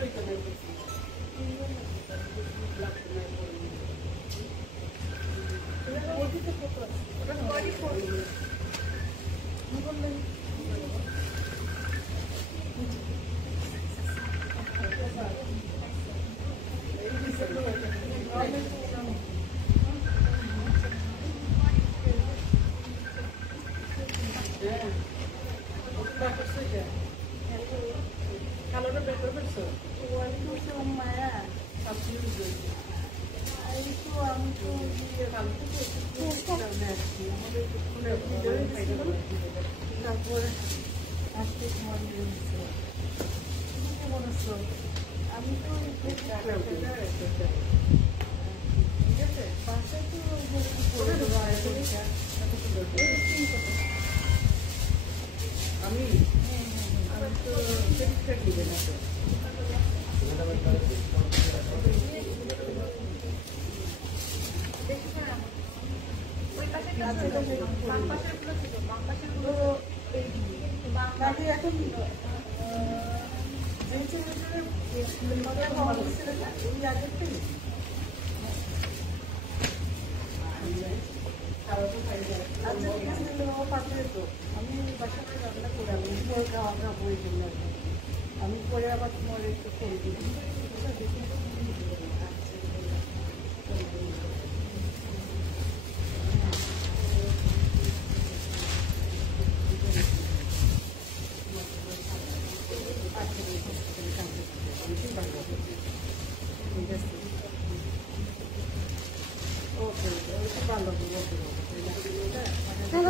Hello,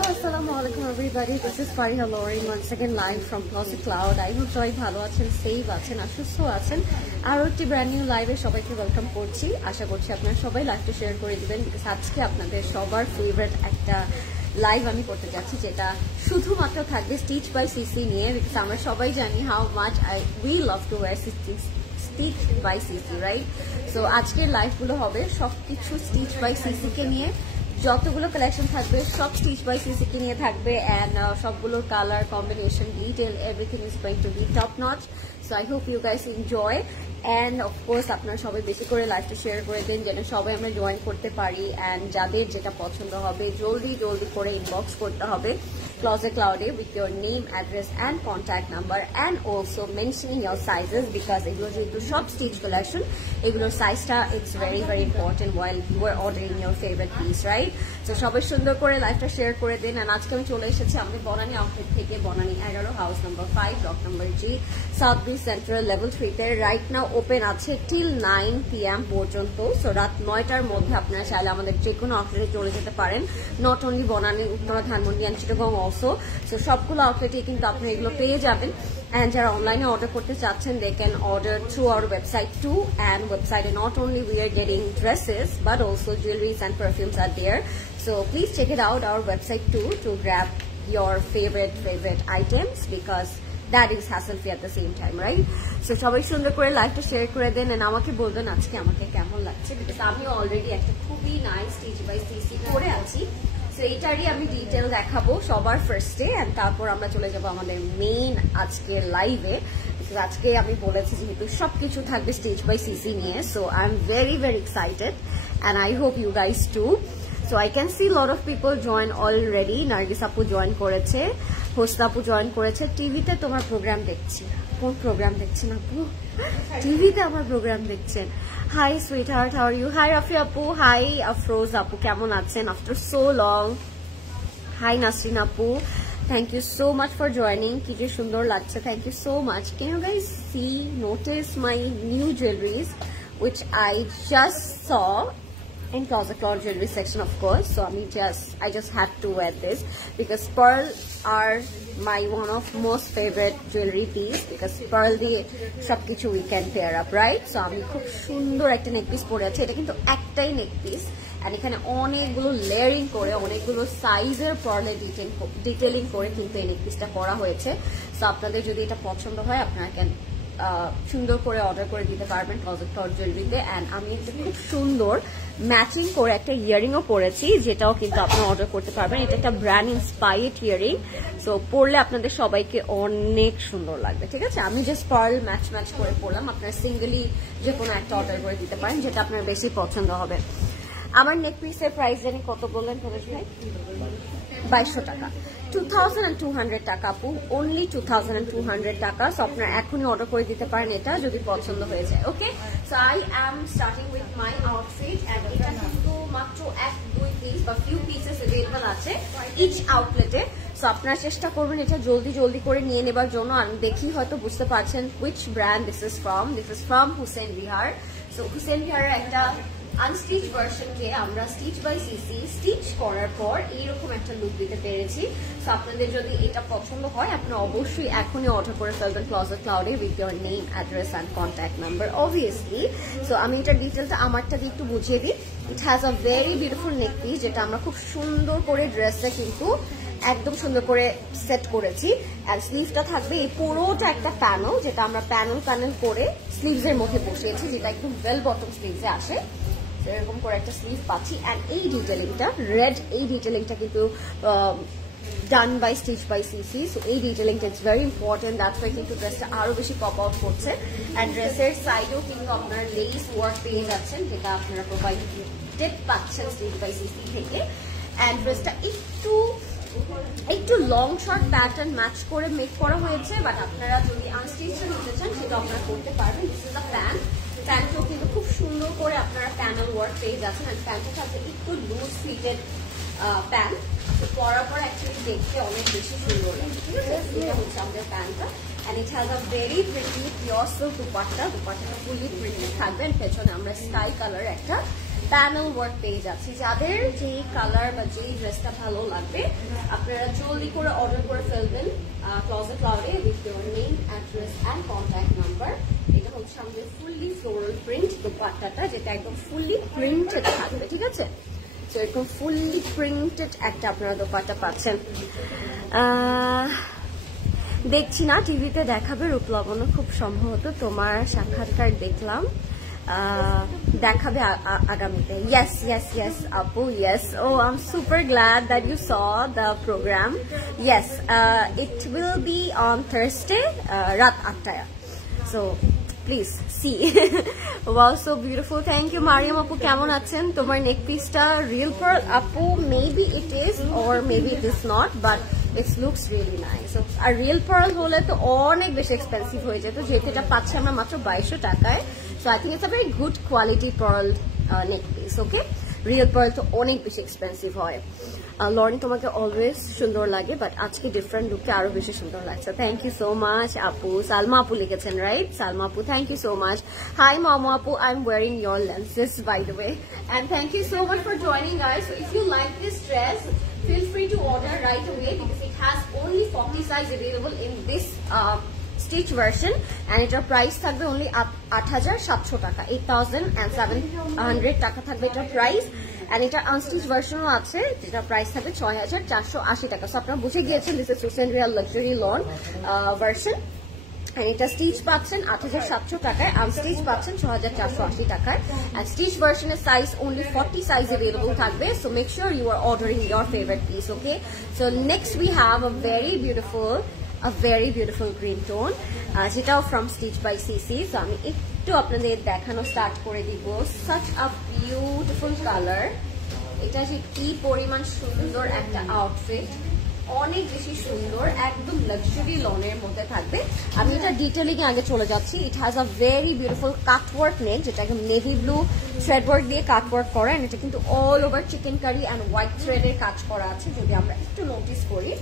Assalamualaikum everybody. This is Fariha Loring once again live from Closet Cloud. I hope সবাই ভালো আছেন, safe আছেন, সুস্থ আছেন। আর একটি ব্র্যান্ড নিউ লাইভে সবাইকে ওয়েলকাম করছি। আশা করছি আপনারা সবাই লাইভটা শেয়ার করে দিবেন, বিকজ আজকে আপনাদের সবার ফেভারিট একটা লাইভ আমি করতে যাচ্ছি, যেটা শুধুমাত্র থাকবে স্টিচ বাই সিসি নিয়ে, বিকজ আমরা সবাই জানি how much we love to wear stitch by CC, right? So আজকের লাইভগুলো হবে সবকিছু স্টিচ বাই সিসি কে নিয়ে। যতগুলো কালেকশন থাকবে সব স্টিচ বাই সিসি কে নিয়ে থাকবে, অ্যান্ড সবগুলোর colour combination, detail, everything is going to be top notch. So I hope you guys enjoy, and of course আপনারা সবাই বেশি করে লাইভটা শেয়ার করে দেন, যেন সবাই আমরা জয়েন করতে পারি। অ্যান্ড যাদের যেটা পছন্দ হবে জলদি জলদি করে ইনবক্স করতে হবে Closet Cloudy with your name, address and contact number, and also mentioning your sizes, because এগুলো যেহেতু সব স্টিচ কালেকশন, এগুলোর সাইজটা it's very very important while you are ordering your favorite piece, right? So সবাই সুন্দর করে লাইভটা শেয়ার করে দিন। আর আজকে আমি চলে এসেছি আমাদের বনানী আউটলেট থেকে, Banani 11 house number 5 block number G, south bridge central level 3 তে রাইট নাও ওপেন আছে টিল 9 PM পর্যন্ত। সো রাত 9টার মধ্যে আপনারা চাইলে আমাদের যে কোনো আউটলেটে চলে যেতে পারেন, not only Banani, Uttara, Dhanmondi and Chittagong also. So সবগুলো আউটলেটে কিন্তু আপনি এগুলো পেয়ে যাবেন। And যারা অনলাইনে অর্ডার করতে চাচ্ছেন, they can order through our website too, and website not only we are getting dresses but also jewelries and perfumes are there. So please check it out our website too to grab your favorite items, because that is hassle free at the same time, right? So সবাই সুন্দর করে লাইভটা share করে দেন, and আমাকে বলবেন আজকে আমাকে কেমন লাগছে, বিকজ আমি অলরেডি একটা খুবই নাইস স্টিচ বাই সিসি পরে আছি। সো এইটারই আমি ডিটেল দেখাবো সবার ফার্স্টে, অ্যান্ড তারপর আমরা চলে যাবো আমাদের মেইন আজকের লাইভে, বিকজ আজকে আমি বলেছি যেহেতু সবকিছু থাকবে স্টিচ বাই সিসি নিয়ে। So I am very very excited, and I hope you guys too. So I can see a lot of people join already. Nargis Apu join করেছে, হোসনা আপু জয়েন করেছে। টিভিতে তোমার প্রোগ্রাম দেখছি। কোন প্রোগ্রাম দেখছেন আপু? টিভিতে আমার প্রোগ্রাম দেখছেন। Hi sweetheart, how are you? Hi Rafi আপু, হাই আফরোজ আপু, কেমন আছেন after so long? Hi Nasrin আপু, thank you so much for joining. কি যে সুন্দর লাগছে, thank you so much. Can you guys see, notice my new jewelleries which I just saw in Closet Cloud jewelry section, of course. So I just had to wear this because pearl are my one of most favorite jewelry piece, because pearl দিয়ে সবকিছু we can pair up, right? So আমি খুব সুন্দর একটা নেক piece পরে আছি। এটা কিন্তু একটাই নেক পিস, and এখানে অনেকগুলো লেয়ারিং করে, অনেকগুলো সাইজের পার্লে ডিটেলিং করে কিন্তু এই নেক পিসটা করা হয়েছে। সো আপনাদের যদি এটা পছন্দ হয়, আপনারা ক্যান সুন্দর করে অর্ডার করে দিতে পারবেন ক্লজেট ক্লাউড জুয়েলারিতে। অ্যান্ড আমি একটা খুব সুন্দর ম্যাচিং করে একটা ইয়ারিংও পরেছি, যেটাও কিন্তু আপনি অর্ডার করতে পারবেন। এটা একটা ব্র্যান্ড ইন্সপায়ার্ড ইয়ারিং, সো পরলে আপনাদের সবাইকে অনেক সুন্দর লাগবে। ঠিক আছে, আমি জাস্ট পার্ল ম্যাচ করে পরলাম, আপনারা সিঙ্গেলি যে কোনো একটা অর্ডার করে দিতে পারেন যেটা আপনার বেশি পছন্দ হবে। আমার নেক পিসের প্রাইস জানি কত বললেন ভাই? 2200 টাকা, 2200 টাকা আপু, অনলি 2200 টাকা। সো আপনারা এখনই অর্ডার করে দিতে পারেন এটা যদি পছন্দ হয়ে যায়। Okay, so I am starting with my outfit. And এটা কিন্তু মাত্র 1-2 পিস বা ফিউ পিসেস অ্যাভেলেবল আছে ইচ আউটলেটে। সো আপনারা চেষ্টা করবেন এটা জলদি করে নিয়ে নেবার জন্য। আমি দেখি হয়তো বুঝতে পারছেন which brand this is from. This is from Hussein Vihar. So Hussein Vihar একটা আনস্টিচ ভার্সনকে আমরা স্টিচ বাই সিসি স্টিচ করার পর এইরকম একটা লুক দিতে পেরেছি। সো আপনাদের যদি এটা পছন্দ হয় আপনারা অবশ্যই এখনই অর্ডার করে ফেলবেন ক্লজেট ক্লাউডে with your name, address and contact number obviously. So আমি এটার ডিটেলটা আমারটা দিয়ে একটু বুঝিয়ে দিই। It has a very beautiful neck piece, যেটা আমরা খুব সুন্দর করে ড্রেসটা কিন্তু একদম সুন্দর করে সেট করেছি। অ্যান্ড স্লিভটা থাকবে এই পুরোটা একটা প্যানেল, যেটা আমরা প্যানেল করে স্লিভস এর মধ্যে বসিয়েছি, যেটা একদম ওয়েল বটম স্লিভসে আসে। এরকম করে একটা স্লিভ পাচ্ছি। অ্যান্ড এই ডিটেলিংটা রেড, এই ডিটেলিংটা কিন্তু done by stitch by CC. So এই ডিটেলিংটা it's very important, that's why কিন্তু ড্রেসটা আরো বেশি পপ আউট করছে। অ্যান্ড ড্রেসের সাইডেও কিন্তু আপনারা লেস ওয়ার্ক পেয়ে যাচ্ছেন, যেটা আপনারা প্রোভাইডেড পাচ্ছেন স্টিচ বাই সিসি থেকে। অ্যান্ড ড্রেসটা একটু লং শর্ট প্যাটার্ন ম্যাচ করে মেক করা হয়েছে, বাট আপনারা যদি আনস্টিচ নিতে চান সেটা আপনারা করতে পারবেন। This is the pant. প্যান্টও কিন্তু খুব সুন্দর করে আপনারা প্যানেল ওয়ার্ক পেয়ে যাচ্ছেন। অ্যান্ড প্যান্টটা থাকবে একটু লুজ ফিটেড প্যান্ট, পরার পর অ্যাকচুয়ালি দেখতে অনেক বেশি সুন্দর লাগে। ঠিক আছে, এটা হচ্ছে আমাদের প্যান্টটা। And it has a very pretty pure silk dupatta fully printed থাকবে। পেছনে আমরা স্কাই কালার একটা প্যানেল ওয়ার্ক পেয়ে যাচ্ছি। যাদের যে কালার বা যেই ড্রেসটা ভালো লাগবে আপনারা জলদি করে অর্ডার করে ফেলবেন ক্লজেট ক্লাউডে with your name, address and contact number. এটা হচ্ছে আমাদের ফুললি ফ্লোরাল প্রিন্ট দোপাট্টাটা, যেটা একদম ফুললি প্রিন্টেড থাকবে। ঠিক আছে, তো এরকম ফুললি প্রিন্টেড একটা আপনারা দোপাট্টা পাচ্ছেন। দেখছি না টিভিতে দেখাবে রূপলবণ, খুব সম্ভবত তোমার সাক্ষাৎকার দেখলাম, দেখাবে আগামীতে। yes Apu, yes. Oh, I'm super glad that you saw the program. Yes, it will be on Thursday রাত 8টায়, so please see. Wow, so beautiful. Thank you Mariam Apu, কেমন আছেন? তোমার নেক পিসটা রিয়েল পার্ল আপু? maybe it is or maybe it is not, but it looks really nice. So R real pearl হলে তো অনেক বেশি এক্সপেন্সিভ হয়ে যেত, যেহেতু এটা পাচ্ছি আমরা মাত্র 2200 টাকায়। So I think it's a very good quality pearl neck piece. Okay, real pearl তো অনেক বেশি এক্সপেন্সিভ হয়। লরেন তোমাকে অলওয়েজ সুন্দর লাগে, বাট আজকে ডিফারেন্ট লুকে আরো বেশি সুন্দর লাগছে। থ্যাংক ইউ সো মাচ আপু। সালমা আপু লিখেছেন, রাইট? সালমা আপু, thank you so much. Hi Mamu আপু, I am wearing your lenses by the way, and thank you so much for joining guys. So if you like this dress, feel free to order right away because it has only 40 size available in this stitch version, and এটার price থাকবে only 8700 টাকা, 8700 টাকা থাকবে এটার price. and এটা unstitch ভার্সনও আছে, যেটা price থাকবে 6480 টাকা। সো আপনারা বুঝে গিয়েছেন this is Hussein Vihar luxury lawn version. এটা স্টিচ পাচ্ছেন 8700 টাকায়, আনস্টিচ পাচ্ছেন 6480 টাকায়। and stitch versionের সাইজ only 40 size available থাকবে, so make sure you are ordering your favorite piece. Okay, so next we have a very beautiful green tone, যেটাও from Stitch by CC. so আমি একটু আপনাদের দেখানো স্টার্ট করে দিব। such a beautiful color, এটা যে কি পরিমাণ সুন্দর একটা আউটফিট, অনেক বেশি সুন্দর, একদম লাক্সারি লনের মধ্যে থাকবে। আমি এটা ডিটেইলিং আগে চলে যাচ্ছি। It has a very beautiful cutwork neck, যেটা একদম নেভি ব্লু থ্রেড ওয়ার্ক দিয়ে কাটওয়ার্ক করা, এটা কিন্তু all over chikankari and white থ্রেডের কাজ করা আছে। যদি আমরা একটু নোটিস করি,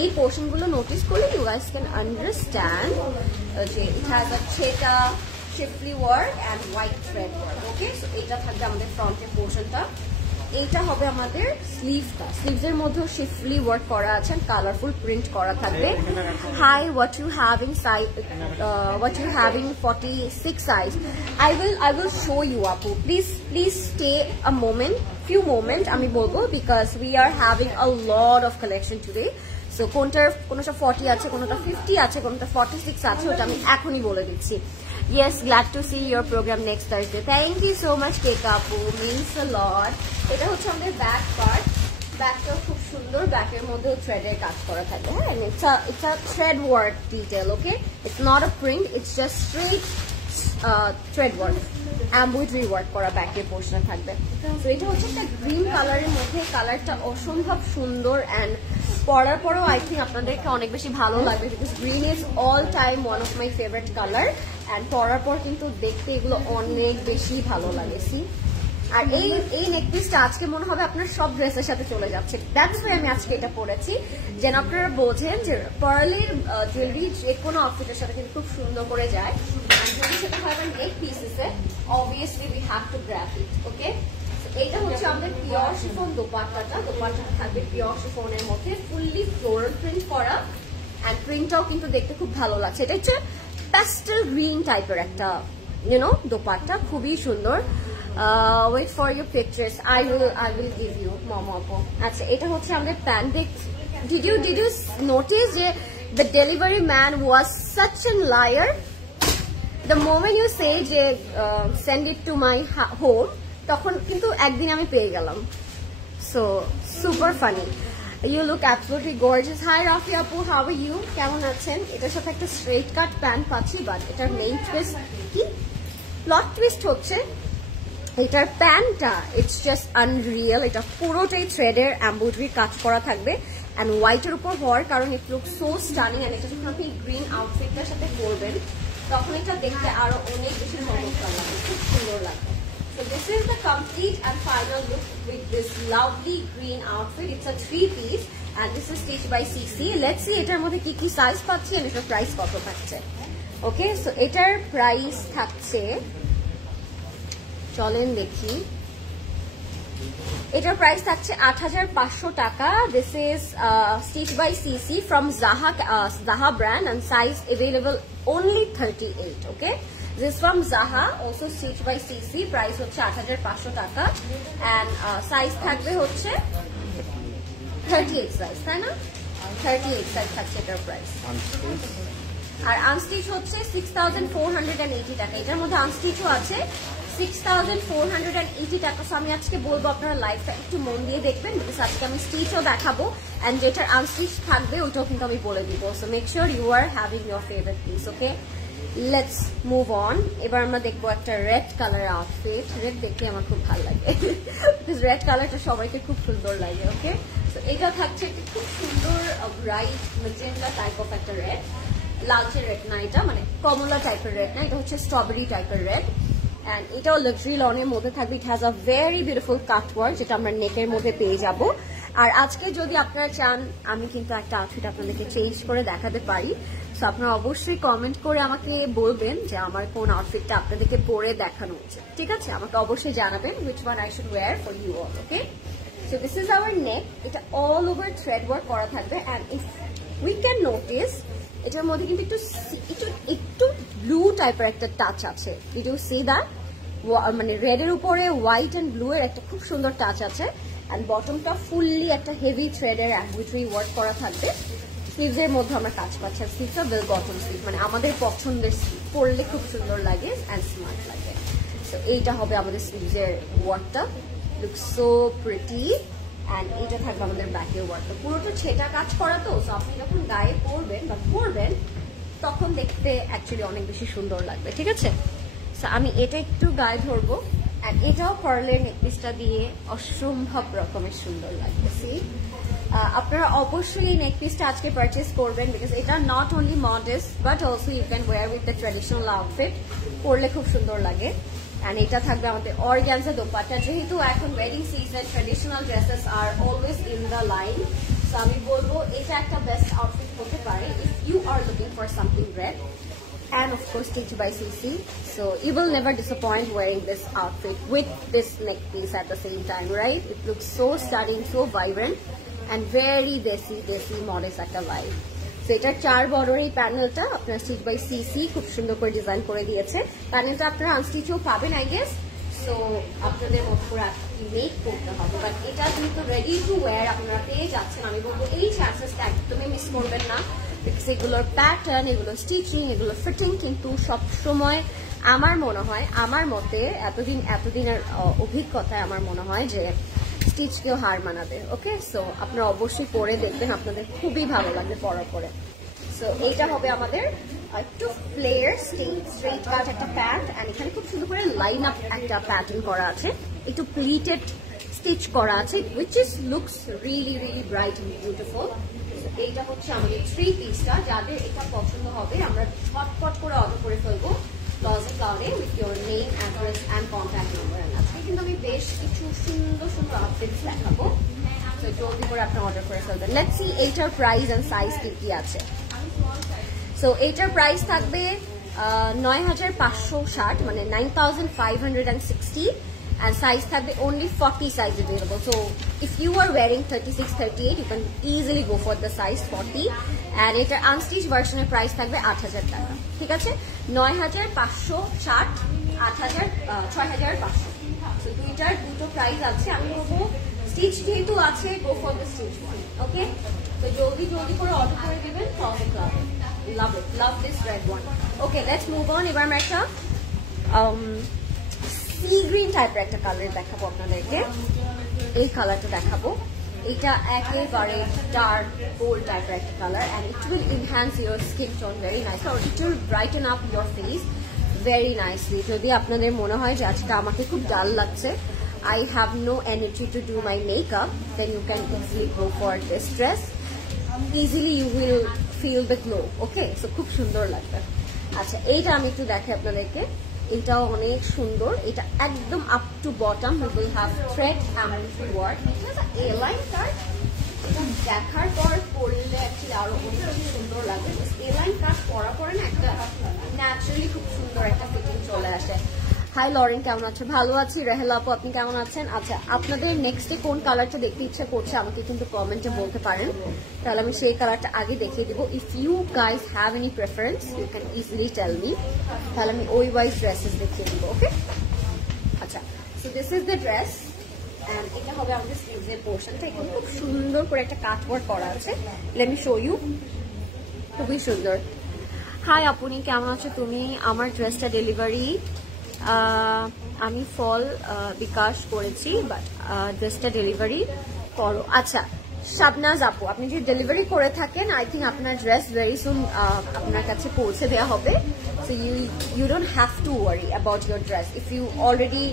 এই পোর্শন গুলো নোটিস করলে ইউ গাইস ক্যান আন্ডারস্ট্যান্ড যে ইট হ্যাজ আ ছেটা schiffli work and white thread work. Okay, so এটা থাকবে আমাদের ফ্রন্টের পোর্শনটা। এইটা হবে আমাদের স্লিভটা, স্লিভসের মধ্যেও শিফলি ওয়ার্ক করা আছে, কালারফুল প্রিন্ট করা থাকবে। Hi, what you having 46 size? I will show you Apu. Please stay few moment আমি বলবো, because we are having a lot of collection today. So কোনটার 40 আছে, কোনটা 50 আছে, কোনটা 46 আছে, ওটা আমি এখনই বলে দিচ্ছি। Yes, glad to see your program next Thursday. Thank you so much, Keka Apu. Means a lot. এটা হচ্ছে আমাদের ব্যাক পার্ট। ব্যাকটাও খুব সুন্দর, ব্যাকের মধ্যেও থ্রেডের কাজ করা থাকে। হ্যাঁ, it's a thread work detail, okay? It's not a print, it's just straight thread work, embroidery work করা ব্যাকের পোর্শনে থাকবে। তো এটা হচ্ছে একটা গ্রিন কালারের মধ্যে, কালারটা অসম্ভব সুন্দর অ্যান্ড পরার পরেও আই থিঙ্ক আপনাদেরকে অনেক বেশি ভালো লাগবে, because green is all time one of my favourite colour and পরার পর কিন্তু দেখতে এগুলো অনেক বেশি ভালো লাগে। সি, আর এই নেকপিসটা আজকে মনে হবে আপনার সব ড্রেসের সাথে চলে যাচ্ছে। দ্যাটস ওয়াই আমি আজকে এটা পরেছি, যেন আপনারা বোঝেন যে পার্লের জুয়েলারি যে কোনো আউটফিটের সাথে কিন্তু খুব সুন্দর করে যায়। যদি সেটা হয় নেক পিসেসে, obviously we have to grab it, okay? এটা হচ্ছে আমাদের পিওর শিফন দোপাট্টাটা। দোপাট্টাটা থাকবে পিওর শিফনের মধ্যে, ফুললি ফ্লোরাল প্রিন্ট করা অ্যান্ড প্রিন্টটাও কিন্তু দেখতে খুব ভালো লাগছে। এটা হচ্ছে প্যাস্টেল গ্রিন টাইপের একটা দোপাট্টা, খুবই সুন্দর। Wait for your pictures. I will give you, Mama Apo. আচ্ছা, এটা হচ্ছে আমাদের প্যান্ট। Did you notice যে the delivery man was such a liar? The moment you say যে send it to my home, তখন কিন্তু একদিন আমি পেয়ে গেলাম। So super funny. You look absolutely gorgeous. Hi Rafi Apu, how are you? কেমন আছেন? এটার সাথে একটা স্ট্রেট কাট প্যান্ট পাচ্ছি, বাট এটার মেইন টুইস্ট কি, প্লট টুইস্ট হচ্ছে এটার প্যান্টটা ইটস জাস্ট আনরিয়েল। এটা পুরোটাই থ্রেডের এমব্রয়ডারি কাজ করা থাকবে অ্যান্ড হোয়াইটের উপর হওয়ার কারণ ইট লুক সো স্টানিং। অ্যান্ড এটা যখন আপনি গ্রিন আউটফিটটার সাথে পরবেন তখন এটা দেখতে আরো অনেক বেশি চমৎকার লাগে, খুব সুন্দর লাগে। So this is the complete and final look with this lovely green outfit. It's a 3-piece and this is stitched by CC. Let's see এটার মধ্যে কি কি সাইজ পাচ্ছি and এটার প্রাইস কত থাকছে। ওকে, সো এটার প্রাইস থাকছে, চলেন দেখি, এটার প্রাইস থাকছে ৮৫০০ টাকা। This is stitch by CC from Zaha brand and size available only 38. Okay, this from Zaha, also stitched by CC. Price হচ্ছে ৮৫০০ টাকা and সাইজ থাকবে হচ্ছে 38 সাইজ, তাই না? 38 সাইজ থাকছে এটার প্রাইস। আর আনস্টিচ হচ্ছে 6480 টাকা। এটার মধ্যে আনস্টিচও আছে 6480 টাকা। সো আমি আজকে বলবো আপনারা লাইভটা একটু মন দিয়ে দেখবেন, বিকজ আজকে আমি স্টিচও দেখাবো অ্যান্ড যেটার আনস্টিচ থাকবে ওইটাও কিন্তু আমি বলে দিব। So make sure you are having your favourite piece. Okay, let's move on. এবার আমরা দেখবো একটা রেড কালার আউটফিট। রেড দেখলে আমার খুব ভালো লাগে, বিকজ রেড কালারটা সবাইকে খুব সুন্দর লাগে। ওকে, সো এটা থাকছে একটা খুব সুন্দর ব্রাইট ম্যাজেন্টা টাইপ অফ একটা রেড, লালচে রেড না, এটা মানে কমলা টাইপের রেড না, এটা হচ্ছে স্ট্রবেরি টাইপের রেড অ্যান্ড এটাও লাক্সারি লনের মধ্যে থাকবে। ইট has a very beautiful cut work, যেটা আমরা নেকের মধ্যে পেয়ে যাব। আর আজকে যদি আপনারা চান আমি কিন্তু একটা আউটফিট আপনাদেরকে চেঞ্জ করে দেখাতে পারি। সো আপনারা অবশ্যই কমেন্ট করে আমাকে বলবেন যে আমার কোন আউটফিটটা আপনাদেরকে পরে দেখানো উচিত, ঠিক আছে? আমাকে অবশ্যই জানাবেন which one I should wear for you all. Okay, so this is our neck. এটা all over thread work করা থাকবে and if we can notice এটার মধ্যে কিন্তু একটু ব্লু টাইপের একটা টাচ আছে। Did you see that? মানে রেড এর উপরে হোয়াইট এন্ড ব্লু এর একটা খুব সুন্দর টাচ আছে এন্ড বটমটা ফুললি একটা হেভি থ্রেডের এমব্রয়ডারি ওয়ার্ক করা থাকবে। স্লিভস এর মধ্যে আমরা কাজ পাচ্ছি, আর স্লিভসটা বেল বটম স্লিভ, মানে আমাদের পছন্দের স্লিভ, পরলে খুব সুন্দর লাগে এন্ড স্মার্ট লাগে। সো এইটা হবে আমাদের স্লিভস এর ওয়ার্কটা, লুক সো প্রিটি। অ্যান্ড এটা থাকবে আমাদের ব্যাকের ওয়ার্কটা, পুরোটা ছেটা কাজ করা। তো আপনি যখন গায়ে পরবেন বা পরবেন তখন দেখতে অ্যাকচুয়ালি অনেক বেশি সুন্দর লাগবে, ঠিক আছে? সো আমি এটা একটু গায়ে ধরবো অ্যান্ড এটাও পার্লের নেকপিসটা দিয়ে অসম্ভব রকমের সুন্দর লাগবে। আপনারা অবশ্যই এই নেকপিসটা আজকে পারচেস করবেন, বিকজ এটা not only modest but also you can wear with the traditional outfit, পরলে খুব সুন্দর লাগে। অ্যান্ড এটা থাকবে আমাদের অর্গানজা দোপাট্টা। যেহেতু এখন wedding season, traditional dresses are always in the line, so আমি বলবো এটা একটা বেস্ট আউটফিট হতে পারে if you are looking for something red and of course stitched by CC. So you will never disappoint wearing this outfit with this neck piece at the same time, right? It looks so stunning, so vibrant and very desi modest একটা vibe. So এটার 4 border এই প্যানেলটা আপনার stitch by CC খুব সুন্দর করে design করে দিয়েছে। প্যানেলটা আপনারা আনস্টিচও পাবেন আই গেস। সো আপনাদের মতো করে মেক করতে হবে, বাট এটা কিন্তু রেডি টু ওয়্যার আপনারা পেয়ে যাচ্ছেন। আমি বলবো এই চান্সেসটা একদমই মিস করবেন না, বিকজ এগুলোর প্যাটার্ন, এগুলোর স্টিচিং, এগুলোর ফিটিং কিন্তু সবসময় আমার মনে হয়, আমার মতে এতদিনের অভিজ্ঞতায় আমার মনে হয় যে স্টিচকেও হার মানাবে। ওকে, সো আপনারা অবশ্যই পরে দেখবেন, আপনাদের খুবই ভালো লাগবে পরার পরে। সো এইটা হবে আমাদের একটু ফ্লেয়ার স্ট্রেট কাট একটা প্যান্ট, অ্যান্ড এখানে খুব সুন্দর করে লাইন আপ একটা প্যাটার্ন করা আছে, একটু প্লিটেড স্টিচ করা আছে, which is looks really really bright and beautiful. এইটা হচ্ছে আমাদের 3 পিসটা। যাদের এটা পছন্দ হবে আমরা ঝটপট করে অর্ডার করে ফেলবো ক্লজেট ক্লাউডে with your name, address and contact number. আজকে কিন্তু আমি বেশ কিছু সুন্দর সুন্দর আউটফিটস দেখাবো, তো জলদি করে আপনি অর্ডার করে ফেলবেন। লেটস সি এইটার প্রাইস এন্ড সাইজ কি আছে। সো এইটার প্রাইস থাকবে 9560, মানে 9560, and size থাকবে only 40 size available. So if you are wearing 36, 38, you can easily go for the size 40, and এটা unstitched version এর প্রাইস থাকবে 8000 টাকা। ঠিক আছে, 9560, 6500। সো দুটো প্রাইস আছে। আমি বলবো স্টিচ যেহেতু আছে, go for the stitch one. Okay, তো জলদি করে অর্ডার করে দিবেন ক্লজেট ক্লাউডে। Love it, love this red one. Okay, let's move on. এবার আমরা একটা সি গ্রিন টাইপের একটা কালার দেখাবো আপনাদেরকে। এই কালারটা দেখাবো, এটা একেবারে ডার্ক গোল্ড টাইপের একটা colour, and it will enhance your skin tone very nice, or it will brighten up your face very nicely. যদি আপনাদের মনে হয় যে আজকে আমাকে খুব ডাল লাগছে, I have no energy to do my makeup, then you can easily go for this dress. Easily you will feel the glow. Okay, so খুব সুন্দর লাগবে। আচ্ছা, এইটা আমি একটু দেখাই আপনাদেরকে। এটাও অনেক সুন্দর, এটা একদম up to bottom we will have thread embroidery work. এটা A-line কাট, এটা দেখার পর পরলে অ্যাকচুয়ালি আরো অনেক সুন্দর লাগবে। A-line কাট পরা পরে না একটা ন্যাচারালি খুব সুন্দর একটা ফিটিং চলে আসে। হাই লরেন, কেমন আছো? ভালো আছি। রেহেলা আপু, আপনি কেমন আছেন? আচ্ছা, আপনাদের নেক্সটে কোন কালারটা দেখতে ইচ্ছা করছে আমাকে কিন্তু কমেন্টে বলতে পারেন, তাহলে আমি সেই কালারটা আগে দেখিয়ে দিব। If you guys have any preference you can easily tell me, তাহলে আমি ওই ওয়াইজ ড্রেসেস দেখিয়ে দিব। ওকে, আচ্ছা, so this is the dress, and এটা হবে আমাদের স্লিভসের পোর্শনটা। এখানে খুব সুন্দর করে একটা কাট ওয়ার্ক করা আছে। লেট মি শো ইউ, খুবই সুন্দর। হাই আপুনি, কেমন আছো তুমি? আমার ড্রেসটা ডেলিভারি আমি ফল বিকাশ করেছি, বাট ড্রেসটা ডেলিভারি করো। আচ্ছা শাবনাজ আপু, আপনি যদি ডেলিভারি করে থাকেন, আই থিঙ্ক আপনার ড্রেস ভেরি সুন আপনার কাছে পৌঁছে দেওয়া হবে। So you don't have to worry about your dress if you already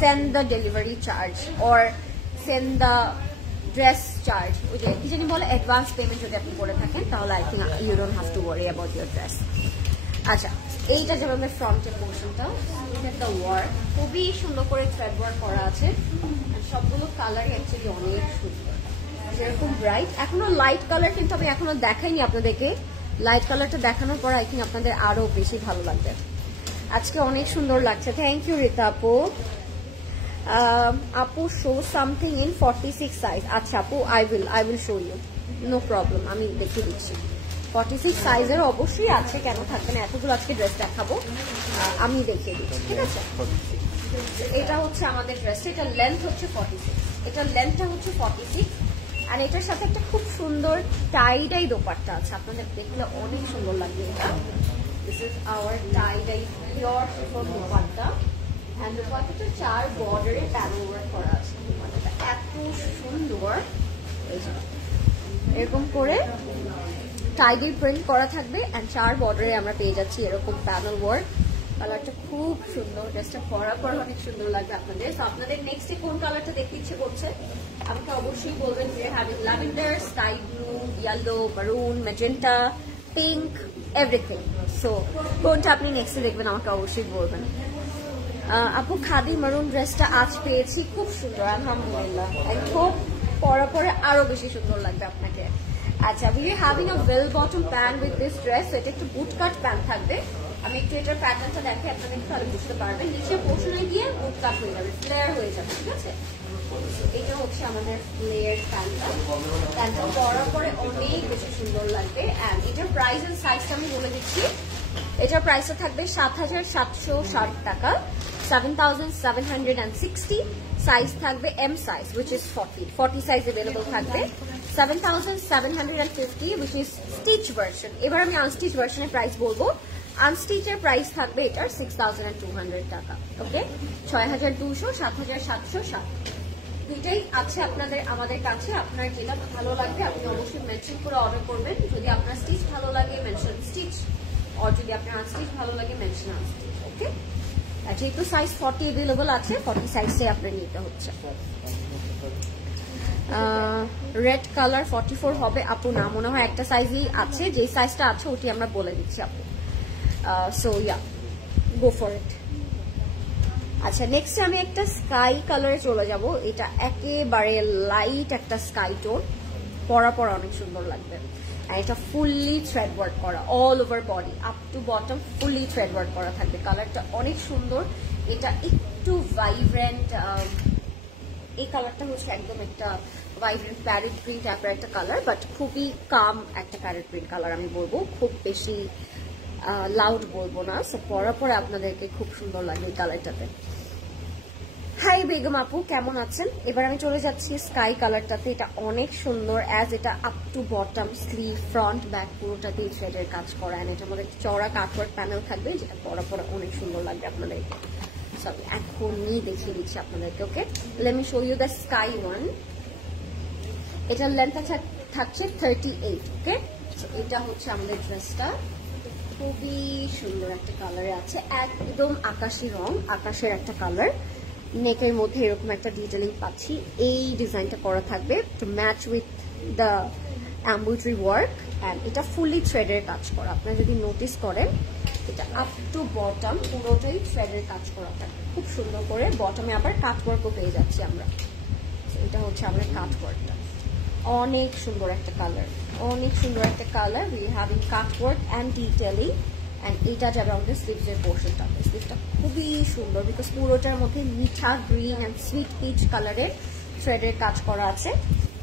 send the delivery charge or send the dress charge, ওই যে কি জানি বলে অ্যাডভান্স পেমেন্ট যদি আপনি করে থাকেন, তাহলে I think you don't have to worry about your dress. আচ্ছা, এইটা যেমন আমাদের ফ্রন্টের পোর্শনটা, এটা ওয়ার্ক খুবই সুন্দর করে থ্রেড ওয়ার্ক করা আছে, সবগুলো কালারই অ্যাকচুয়ালি অনেক সুন্দর, যেরকম ব্রাইট। এখনো লাইট কালার কিন্তু আমি এখনো দেখাইনি আপনাদেরকে। লাইট কালারটা দেখানোর পর আই থিঙ্ক আপনাদের আরো বেশি ভালো লাগবে। আজকে অনেক সুন্দর লাগছে, থ্যাংক ইউ রিতা আপু। আপু শো সামথিং ইন 46 সাইজ। আচ্ছা আপু, I will show you, no problem, আমি দেখিয়ে দিচ্ছি। 46 সাইজের অবশ্যই আছে, কেন থাকবে না, এতগুলো আজকে ড্রেস দেখাবো, আমি দেখিয়ে দিচ্ছি। ঠিক আছে, এটা হচ্ছে আমাদের ড্রেসটা, এটা লেন্থ হচ্ছে 46, এটার লেন্থটা হচ্ছে 46, আর এটার সাথে একটা খুব সুন্দর টাই-ডাই দোপাট্টা আছে, আপনাদের দেখলে অনেক সুন্দর লাগবে এটা। This is our tie dye pure chiffon dupatta, and দোপাট্টাটা 4 বর্ডারে প্যানেল ওয়ার্ক করা আছে। দোপাট্টাটা এত সুন্দর, এরকম করে টাইডি প্রিন্ট করা থাকবে, এন্ড 4 বর্ডারে আমরা পেয়ে যাচ্ছি এরকম প্যানেল ওয়ার্ক। কালারটা খুব সুন্দর, ড্রেসটা পরার পর অনেক সুন্দর লাগবে আপনাদের। তো আপনাদের নেক্সটে কোন কালারটা দেখতে ইচ্ছে করছে আমাকে অবশ্যই বলবেন। We are having lavender, sky blue, yellow, maroon, magenta, pink, everything. So কোনটা আপনি নেক্সটে দেখবেন আমাকে অবশ্যই বলবেন। আপু খাদি মারুন ড্রেসটা আজ পেয়েছি, খুব সুন্দর, আলহামদুলিল্লাহ। আই হোপ পরার পরে আরো বেশি সুন্দর লাগবে আপনাকে। আচ্ছা, we are having a well bottom pant with this dress. এটা একটু বুট কাট প্যান্ট থাকবে, আমি একটু এটার প্যাটার্নটা দেখে আপনাদের তাহলে বুঝতে পারবেন। নিচে পোর্শনে গিয়ে বুট কাট হয়ে যাবে, ফ্লেয়ার হয়ে যাবে। ঠিক আছে, এটা হচ্ছে আমাদের ফ্লেয়ার প্যান্টটা। প্যান্টটা পরার পরে অনেক বেশি সুন্দর লাগবে। এন্ড এটার প্রাইস এন্ড সাইজটা আমি বলে দিচ্ছি, এটার প্রাইসটা থাকবে ৭,৭৬০ টাকা, 7,760। সাইজ থাকবে M size which is 40 size available থাকবে, 7,750 which is স্টিচ ভার্সন। এবার আমি আনস্টিচ ভার্সনের প্রাইস বলবো। আনস্টিচের প্রাইস থাকবে এটার 6,200 টাকা। ওকে, 6,200, 7,760 দুইটাই আছে আপনাদের আমাদের কাছে। আপনার যেটা ভালো লাগবে আপনি অবশ্যই মেনশন করে অর্ডার করবেন। যদি আপনার স্টিচ ভালো লাগে মেনশন স্টিচ, আর যদি আপনার আনস্টিচ ভালো লাগে মেনশন আনস্টিচ। ওকে, যেহেতু সাইজ 40 अवेलेबल আছে, 40 সাইজটাই আপনার নিতে হচ্ছে। রেড কালার 44 হবে আপু? না, মনে হয় একটা সাইজই আছে, যেই সাইজটা আছে ওটি আমরা বলে দিচ্ছি আপু। So yeah, go for it. আচ্ছা, নেক্সট আমি একটা স্কাই কালারে চলে যাব। এটা একেবারে লাইট একটা স্কাই টোন, পরা অনেক সুন্দর লাগবে। এটা ফুললি থ্রেড ওয়ার্ক করা, all over body up to bottom fully thread work করা থাকবে। কালারটা অনেক সুন্দর, এটা একটু ভাইব্রেন্ট। এই কালারটা হচ্ছে একদম একটা ভাইব্রেন্ট প্যারেট গ্রিন টাইপের একটা কালার, বাট খুবই কাম একটা প্যারেট গ্রিন কালার আমি বলবো, খুব বেশি লাউড বলবো না। সো পরার পরে আপনাদেরকে খুব সুন্দর লাগবে এই কালারটাতে। হাই বেগম আপু, কেমন আছেন? এবার আমি চলে যাচ্ছি স্কাই কালারটাতে। এটা অনেক সুন্দর, অ্যাজ এটা up to bottom sleeve front back পুরোটাতেই থ্রেডের কাজ করা, এন্ড এটার মধ্যে চওড়া কাটওয়ার্ক প্যানেল থাকবে, যেটা পরা অনেক সুন্দর লাগবে আপনাদেরকে। সো আমি এখনই দেখিয়ে দিচ্ছি আপনাদেরকে। Okay, let me show you the sky one. এটার লেন্থ থাকছে 38। ওকে, এটা হচ্ছে আমাদের ড্রেসটা, খুবই সুন্দর একটা কালারে আছে, একদম আকাশি রং, আকাশের একটা কালার। নেকের মধ্যে এরকম একটা ডিটেলিং পাচ্ছি, এই ডিজাইনটা করা থাকবে to match with the embroidery work, and এটা ফুললি থ্রেডের কাজ করা। আপনারা যদি নোটিস করেন, এটা আপ টু বটম পুরোটাই থ্রেডের কাজ করা থাকবে খুব সুন্দর করে। বটমে আবার কাটওয়ার্কও পেয়ে যাচ্ছি আমরা। এটা হচ্ছে আমাদের কাটওয়ার্কটা, অনেক সুন্দর একটা কালার, অনেক সুন্দর একটা colour. We having cutwork and detailing, and এইটা যাবে আমাদের স্লিভসের পোর্শনটা। স্লিভটা খুবই সুন্দর, বিকজ পুরোটার মধ্যে মিঠা গ্রিন অ্যান্ড সুইট পিচ কালারের থ্রেডের কাজ করা আছে।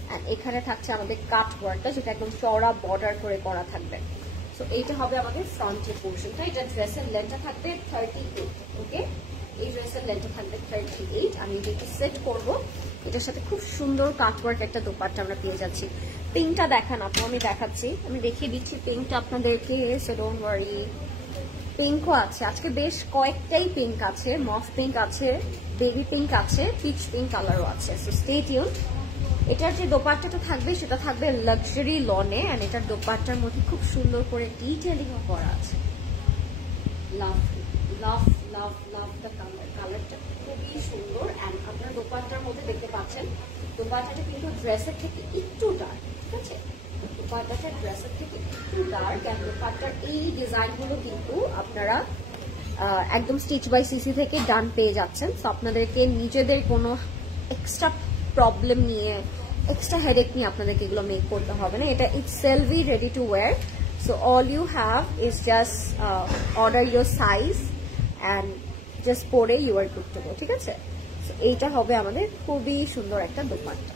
অ্যান্ড এখানে থাকছে আমাদের কাটওয়ার্কটা, যেটা একদম চওড়া বর্ডার করে করা থাকবে। সো এইটা হবে আমাদের ফ্রন্টের পোর্শনটা। এটা ড্রেসের লেন্থটা থাকবে 38। ওকে, এই ড্রেসের লেন্থটা থাকবে 38। আমি এটাকে সেট করবো, এটার সাথে খুব সুন্দর কাটওয়ার্ক একটা দোপাট্টা আমরা পেয়ে যাচ্ছি। পিঙ্কটা দেখান আপু, আমি দেখাচ্ছি, আমি দেখিয়ে দিচ্ছি পিঙ্কটা আপনাদেরকে। সো ডোন্ট ওয়ারি, পিঙ্কও আছে আজকে, বেশ কয়েকটাই পিঙ্ক আছে, মফ পিঙ্ক আছে, বেবি পিঙ্ক আছে, পিচ পিঙ্ক কালারও আছে। So stay tune. এটার যে দোপাট্টাটা থাকবে সেটা থাকবে লাক্সারি লনে, এন্ড এটার দোপাট্টার মধ্যে খুব সুন্দর করে ডিটেলিংও করা আছে। লাভ love love love the colour, কালারটা খুবই সুন্দর। অ্যান্ড আপনার দোপাট্টার মধ্যে দেখতে পাচ্ছেন দোপাট্টাটা কিন্তু ড্রেসের থেকে একটু ডার্ক, ঠিক আছে? দোপাট্টাটা ড্রেসের থেকে একটু ডার্ক, অ্যান্ড দোপাট্টার এই ডিজাইনগুলো কিন্তু আপনারা একদম স্টিচ বাই সিসি থেকে ডান পেয়ে যাচ্ছেন। সো আপনাদেরকে নিজেদের কোনো এক্সট্রা প্রবলেম নিয়ে, এক্সট্রা হেডেক নিয়ে আপনাদেরকে এগুলো মেক করতে হবে না। এটা ইটসেলফই ready to wear. So all you have is just order your size and just পরে you are good to go, ঠিক আছে? সো এইটা হবে আমাদের খুবই সুন্দর একটা দোপাট্টা।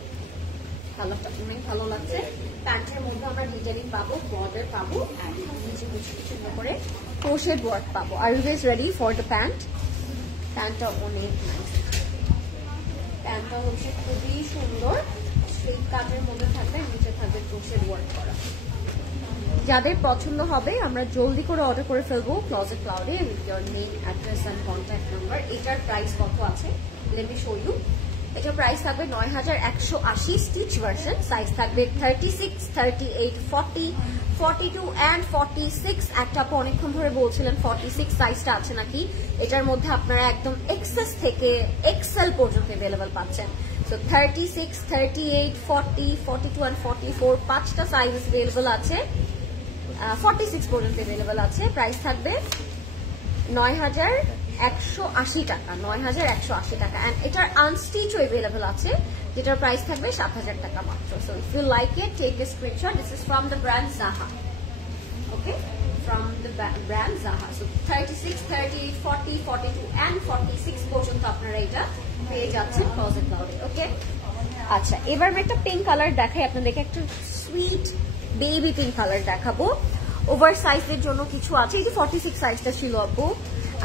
কালারটা অনেক ভালো লাগছে। প্যান্টের মধ্যে আমরা ডিটেলিং পাবো, বর্ডার পাবো, অ্যান্ড নিচে কিছু সুন্দর করে ক্রোশেড ওয়ার্ক পাবো। আর you guys ready for the pant? প্যান্টটা অনেক নাইস, প্যান্টটা হচ্ছে খুবই সুন্দর, সেই কাজের মধ্যে থাকবে, নিচে থাকবে ক্রোশেড ওয়ার্ক করা। যাদের পছন্দ হবে আমরা জলদি করে অর্ডার করে ফেলবো ক্লজেট ক্লাউডে with your name, address and contact number. এটার প্রাইস কত আছে লেট মি শো ইউ। এটার প্রাইস থাকবে ৯,১৮০ স্টিচ ভার্সন। সাইজ থাকবে 36, 38, 40, 42 অ্যান্ড 46। একটা আপু অনেকক্ষণ ধরে বলছিলেন 46 সাইজটা আছে নাকি। এটার মধ্যে আপনারা একদম এক্সেস থেকে এক্সেল পর্যন্ত অ্যাভেলেবল পাচ্ছেন। সো 36, 38, 40, 42 অ্যান্ড 44 পাঁচটা সাইজ অ্যাভেলেবল আছে, 46 পর্যন্ত অ্যাভেলেবল আছে। প্রাইস থাকবে ৯,১৮০ টাকা, ৯,১৮০ টাকা। অ্যান্ড এটার আনস্টিচও অ্যাভেলেবল আছে, যেটার প্রাইস থাকবে ৭,০০০ টাকা মাত্র। So if you like it take a screenshot. This is from the brand Zaha. Okay, from the brand Zaha. So 36, 38, 40, 42 and 46 পর্যন্ত আপনারা এটা পেয়ে যাচ্ছেন ক্লজেট ক্লাউডে। ওকে, আচ্ছা এবার আমি একটা পিঙ্ক কালার দেখাই আপনাদেরকে, একটা সুইট বেবি পিঙ্ক কালার দেখাবো। ওভার সাইজের জন্য কিছু আছে, এই যে 46 সাইজটা ছিল আপু।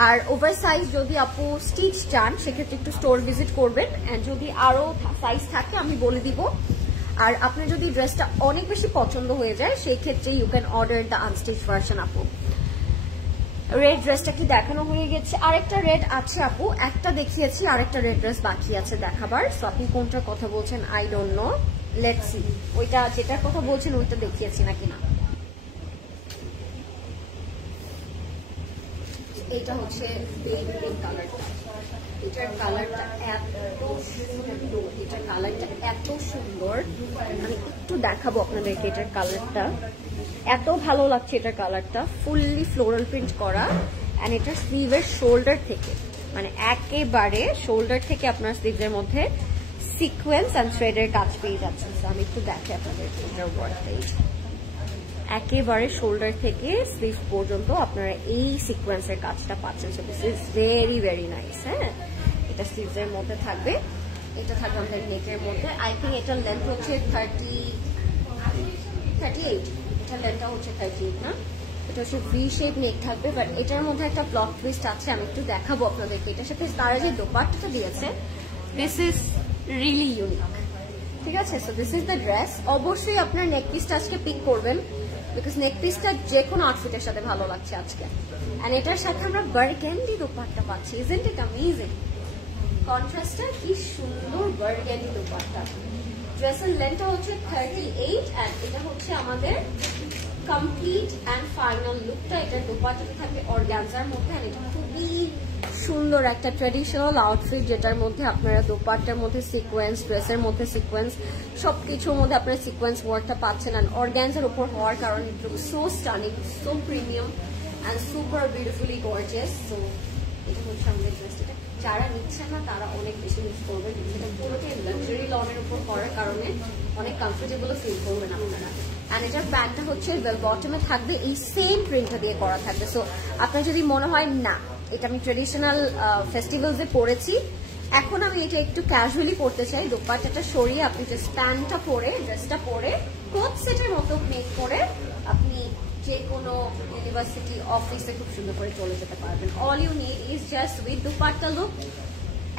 আর ওভার সাইজ যদি আপু স্টিচ চান সেক্ষেত্রে একটু স্টোর ভিজিট করবেন, এন্ড যদি আরো সাইজ থাকে আমি বলে দিব। আর আপনার যদি ড্রেসটা অনেক বেশি পছন্দ হয়ে যায় সেই ক্ষেত্রে you can order the unstitch version আপু। রেড ড্রেসটা কি দেখানো হয়ে গেছে? আরেকটা রেড আছে আপু, একটা দেখিয়েছি, আরেকটা রেড ড্রেস বাকি আছে দেখাবার। সো আপনি কোনটার কথা বলছেন I don't know, let's see. ওইটা যেটার কথা বলছেন ওইটা দেখিয়েছি নাকি না। এটা হচ্ছে বেবি পিঙ্ক কালারটা, এটার কালারটা এত সুন্দর, এটার কালারটা এত সুন্দর, আমি একটু দেখাবো আপনাদেরকে। এটার কালারটা এত ভালো লাগছে, এটার কালারটা ফুললি ফ্লোরাল প্রিন্ট করা, এন্ড এটা স্লিভের শোল্ডার থেকে, মানে একেবারে শোল্ডার থেকে আপনার স্লিভের মধ্যে সিকোয়েন্স এন্ড থ্রেডের কাজ পেয়ে যাচ্ছেন। আমি একটু দেখে আপনাদের এটার ওয়ার্কটা, একেবারে শোল্ডার থেকে স্লিভ পর্যন্ত আপনারা এই সিকোয়েন্সের কাজটা পাচ্ছেন। So this is very very nice. হ্যাঁ, এটা স্লিভসের মধ্যে থাকবে, এটা থাকবে আমাদের নেকের মধ্যে। আই থিঙ্ক এটার লেন্থ হচ্ছে 38, এটার লেন্থটা হচ্ছে 38 না, এটা হচ্ছে ভি শেপ নেক থাকবে। বাট এটার মধ্যে একটা ব্লক টুইস্ট আছে, আমি একটু দেখাবো আপনাদেরকে। এটার সাথে তারা যে দোপাট্টাটা দিয়েছে, দিস ইজ রিয়েলি ইউনিক। ঠিক আছে, so this is the dress. অবশ্যই আপনার নেক পিসটা আজকে পিক করবেন, বিকজ নেক পিসটা যে কোনো আউটফিটের সাথে ভালো লাগছে আজকে। এন্ড এটার সাথে আমরা বার্গেন্ডি দোপাট্টা পাচ্ছি, ইজন্ট ইট অ্যামেজিং? কন্ট্রাস্টটা কি সুন্দর, বার্গেন্ডি দোপাট্টা। ড্রেসের লেন্থটা হচ্ছে 38, এন্ড এটা হচ্ছে আমাদের কমপ্লিট এন্ড ফাইনাল লুকটা। এটার দোপাট্টাটা থাকবে অর্গানজার মধ্যে, আর এটা খুবই সুন্দর একটা ট্রেডিশনাল আউটফিট, যেটার মধ্যে আপনারা দোপাট্টার মধ্যে সিকোয়েন্স, ড্রেসের মধ্যে সিকোয়েন্স, সবকিছুর মধ্যে আপনারা সিকোয়েন্স ওয়ার্কটা পাচ্ছেন। আর অর্গানজার উপর হওয়ার কারণে it looks so stunning, so premium and super beautifully gorgeous. So এটা হচ্ছে আমাদের ড্রেস। এটা যারা নিচ্ছেন না তারা অনেক বেশি মিস করবেন, এটা পুরোটাই লাক্সারি লনের উপর করার কারণে অনেক কমফোর্টেবল ফিল করবেন আপনারা। এন্ড এটার প্যান্টটা হচ্ছে বেল বটমে থাকবে, এই সেম প্রিন্টটা দিয়ে করা থাকবে। সো আপনার যদি মনে হয় না এটা আমি ট্রেডিশনাল ফেস্টিভ্যালসে পরেছি, এখন আমি এটা একটু ক্যাজুয়ালি পরতে চাই, দোপাট্টাটা সরিয়ে আপনি জাস্ট প্যান্টটা পরে, ড্রেসটা পরে কোট সেটের মতো মেক করে আপনি যে কোনো ইউনিভার্সিটি অফিসে খুব সুন্দর করে চলে যেতে পারবেন। All you need is just with dupatta look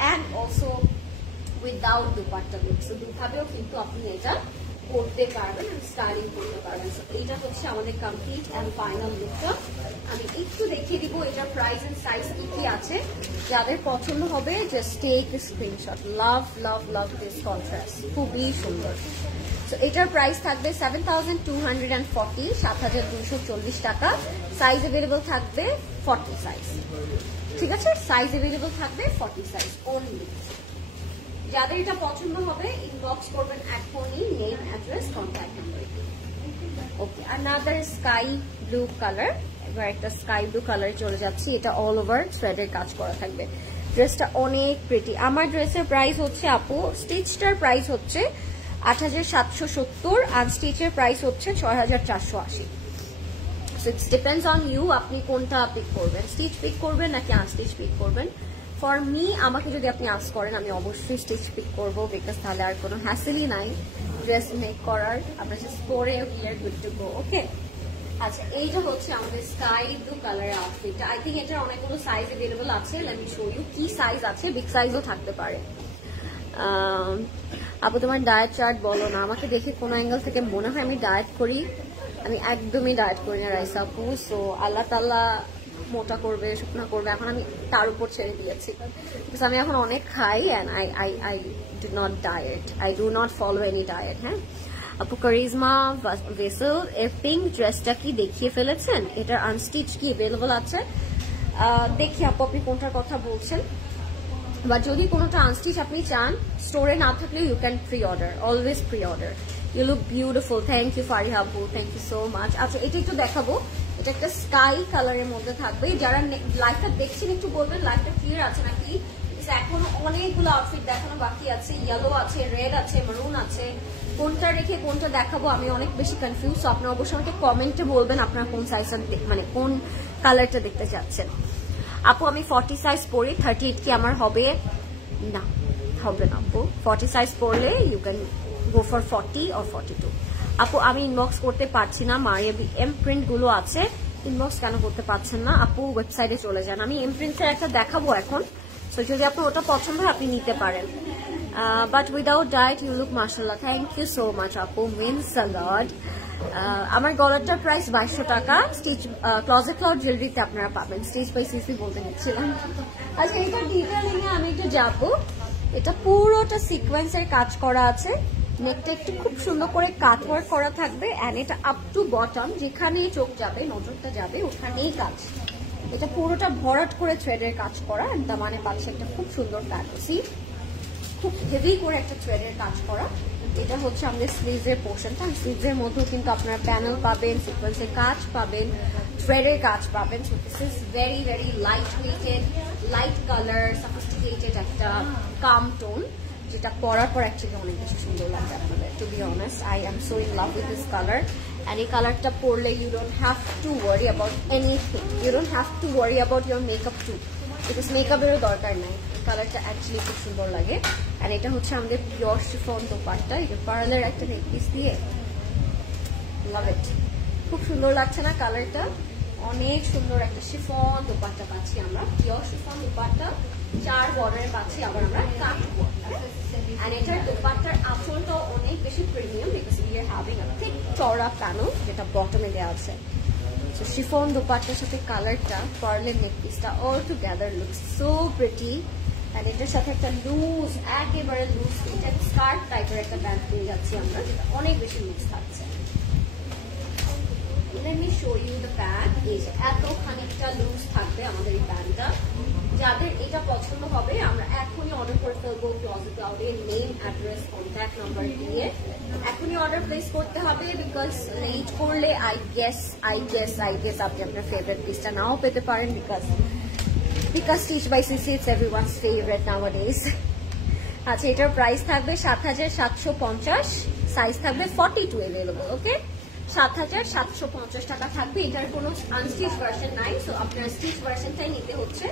and also without dupatta look. So দুভাবেও কিন্তু আপনি এটা করতে পারবেন, স্টাইলিং করতে পারবেন। সো এইটা হচ্ছে আমাদের কমপ্লিট অ্যান্ড ফাইনাল লুকটা। আমি একটু দেখিয়ে দিব এটার প্রাইস এন্ড সাইজ কি কি আছে, যাদের পছন্দ হবে just take screenshot. Love love love this contrast, খুবই সুন্দর। সো এটার প্রাইস থাকবে 7240, 7240 টাকা। সাইজ অ্যাভেলেবল থাকবে 40 সাইজ। ঠিক আছে, সাইজ অ্যাভেলেবল থাকবে 40 সাইজ অনলি। যাদের এটা পছন্দ হবে ইনবক্স করবেন এখনই, নেম, অ্যাড্রেস, কন্ট্যাক্ট নাম্বার। ওকে, আনাদার স্কাই ব্লু কালার। এবার একটা স্কাই ব্লু কালারে চলে যাচ্ছি, এটা অল ওভার থ্রেডের কাজ করা থাকবে। ড্রেসটা অনেক প্রিটি। আমার ড্রেসের প্রাইস হচ্ছে আপু, স্টিচটার প্রাইস হচ্ছে 8770, আনস্টিচের প্রাইস হচ্ছে 6480। So it's depends on you, আপনি কোনটা পিক করবেন, স্টিচ পিক করবেন নাকি আনস্টিচ পিক করবেন। ফর মি, আমাকে যদি আপনি আস্ক করেন আমি অবশ্যই স্টিচ পিক করবো, বিকজ তাহলে আর কোনো হ্যাসেলই নাই ড্রেস মেক করার, আমরা জাস্ট পরে we are good to go. Okay, আচ্ছা এইটা হচ্ছে আমাদের স্কাই ব্লু কালারের আউটফিটটা। আই থিঙ্ক এটার অনেকগুলো সাইজ অ্যাভেলেবল আছে, লেট মি শো ইউ কি সাইজ আছে। বিগ সাইজও থাকতে পারে। আপু তোমার ডায়েট চার্ট বলো না, আমাকে দেখে কোনো অ্যাঙ্গেল থেকে মনে হয় আমি ডায়েট করি, আমি একদমই ডায়েট করি না রাইসা আপু। সো আল্লাহ তাআলা মোটা করবে, শুকনা করবে, এখন আমি তার উপর ছেড়ে দিয়েছি, বিকজ আমি এখন অনেক খাই and I do not diet, I do not follow any diet. হ্যাঁ আপু, কারিজমা ভেসেল এর পিঙ্ক ড্রেসটা কি দেখিয়ে ফেলেছেন? এটার আনস্টিচ কি অ্যাভেলেবল আছে? দেখি আপু আপনি কোনটার কথা বলছেন, বা যদি কোনোটা আনস্টিচ আপনি চান স্টোরে না থাকলেও you can pre order, always pre order. You look beautiful, thank you Fariha আপু, থ্যাংক ইউ সো মাচ। আচ্ছা এটা একটু দেখাবো, এটা একটা স্কাই কালারের মধ্যে থাকবে। যারা লাইভটা দেখছেন একটু বলবেন লাইভটা ক্লিয়ার আছে নাকি, এখনো অনেকগুলো আউটফিট দেখানো বাকি আছে। ইয়েলো আছে, রেড আছে, মেরুন আছে, কোনটা রেখে কোনটা দেখাবো আমি অনেক বেশি কনফিউজ। আপনারা অবশ্যই আমাকে কমেন্টে বলবেন আপনারা কোন সাইজটা মানে কোন কালারটা দেখতে চাচ্ছেন। আপু আমি 40 সাইজ পরি, 38 কি আমার হবে? না, হবে না আপু। 40 সাইজ পরলে you can go for 40 or 42। আপু আমি ইনবক্স করতে পারছি না, মারিয়া এম প্রিন্ট গুলো আছে, ইনবক্স কেন করতে পারছেন না আপু? ওয়েবসাইটে চলে যান, আমি এম প্রিন্টের একটা দেখাবো এখন, সো যদি আপনার ওটা পছন্দ হয় আপনি নিতে পারেন। But without diet you look মাশাআল্লাহ, থ্যাংক ইউ সো মাচ আপু, মিন্স আ লট। আমার গলারটার প্রাইস 2200 টাকা, স্টিচ ক্লজেট ক্লাউড জুয়েলারিতে আপনারা পাবেন, স্টিচ বাই সিসি বলতে নিচ্ছিলাম। আচ্ছা এটা ডিটেইলিং এ আমি একটু যাবো। এটা পুরোটা সিকোয়েন্সের কাজ করা আছে, নেকটা একটু খুব সুন্দর করে কাট ওয়ার্ক করা থাকবে, এন্ড এটা আপ টু বটম, যেখানেই চোখ যাবে নজরটা যাবে ওখানেই কাজ। এটা পুরোটা ভরাট করে থ্রেডের কাজ করা, তার মানে পাচ্ছে একটা খুব সুন্দর প্যাটার্ন, খুব হেভি করে একটা থ্রেডের কাজ করা। এটা হচ্ছে আমাদের স্লিভসের পোর্শনটা, স্লিভসের মধ্যেও কিন্তু আপনারা প্যানেল পাবেন, সিকোয়েন্সের কাজ পাবেন, থ্রেডের কাজ পাবেন। So this is very very light weighted, light colour, sophisticated একটা কাম টোন, যেটা পরার পর অ্যাকচুয়ালি অনেক বেশি সুন্দর লাগবে আপনাদের। To be honest, I am so in love with this colour, and এই কালারটা পরলে you don't have to worry about anything, you don't have to worry about your makeup too, because মেকআপেরও দরকার নাই। কালারটা অ্যাকচুয়ালি খুব সুন্দর লাগে। আর এটা হচ্ছে আমাদের পিওর শিফন দোপাট্টা, এটা পার্লের একটা নেকপিস দিয়ে, লাভ ইট, খুব সুন্দর লাগছে না কালারটা? অনেক সুন্দর একটা শিফন দোপাট্টা পাচ্ছি আমরা, পিওর শিফন দোপাট্টা, 4 বর্ডারে পাচ্ছি আবার আমরা কাট বর্ডার। আর এটার দোপাট্টার আঁচলটাও অনেক বেশি premium, because we are having a thick চওড়া প্যানেল যেটা বটমে দেওয়া আছে। সো শিফন দোপাট্টার সাথে কালারটা, পার্লের নেকপিসটা, all together looks so pretty. আর এটার সাথে একটা লুজ, একেবারে লুজ ফিটেড স্কার্ট টাইপের একটা প্যান্ট পেয়ে যাচ্ছি আমরা, যেটা অনেক বেশি লুজ থাকছে। Let me show you the pant. এই যে এত খানিকটা লুজ থাকবে আমাদের এই প্যান্টটা। যাদের এটা পছন্দ হবে আমরা এখনই অর্ডার করে ফেলবো ক্লজেট ক্লাউডের নেম, অ্যাড্রেস, কন্ট্যাক্ট নাম্বার দিয়ে এখনই অর্ডার প্লেস করতে হবে, বিকজ লেট করলে আই গেস আপনি আপনার ফেভারিট পিসটা নাও পেতে পারেন, because stitch by CC it's everyone's favourite nowadays. আচ্ছা এটার প্রাইস থাকবে 7750, সাইজ থাকবে 42 अवेलेबल, ওকে 7750 টাকা থাকবে। এটার কোনো আনস্টিচ ভার্সন নাই, সো আপনার স্টিচ ভার্সনটাই নিতে হচ্ছে।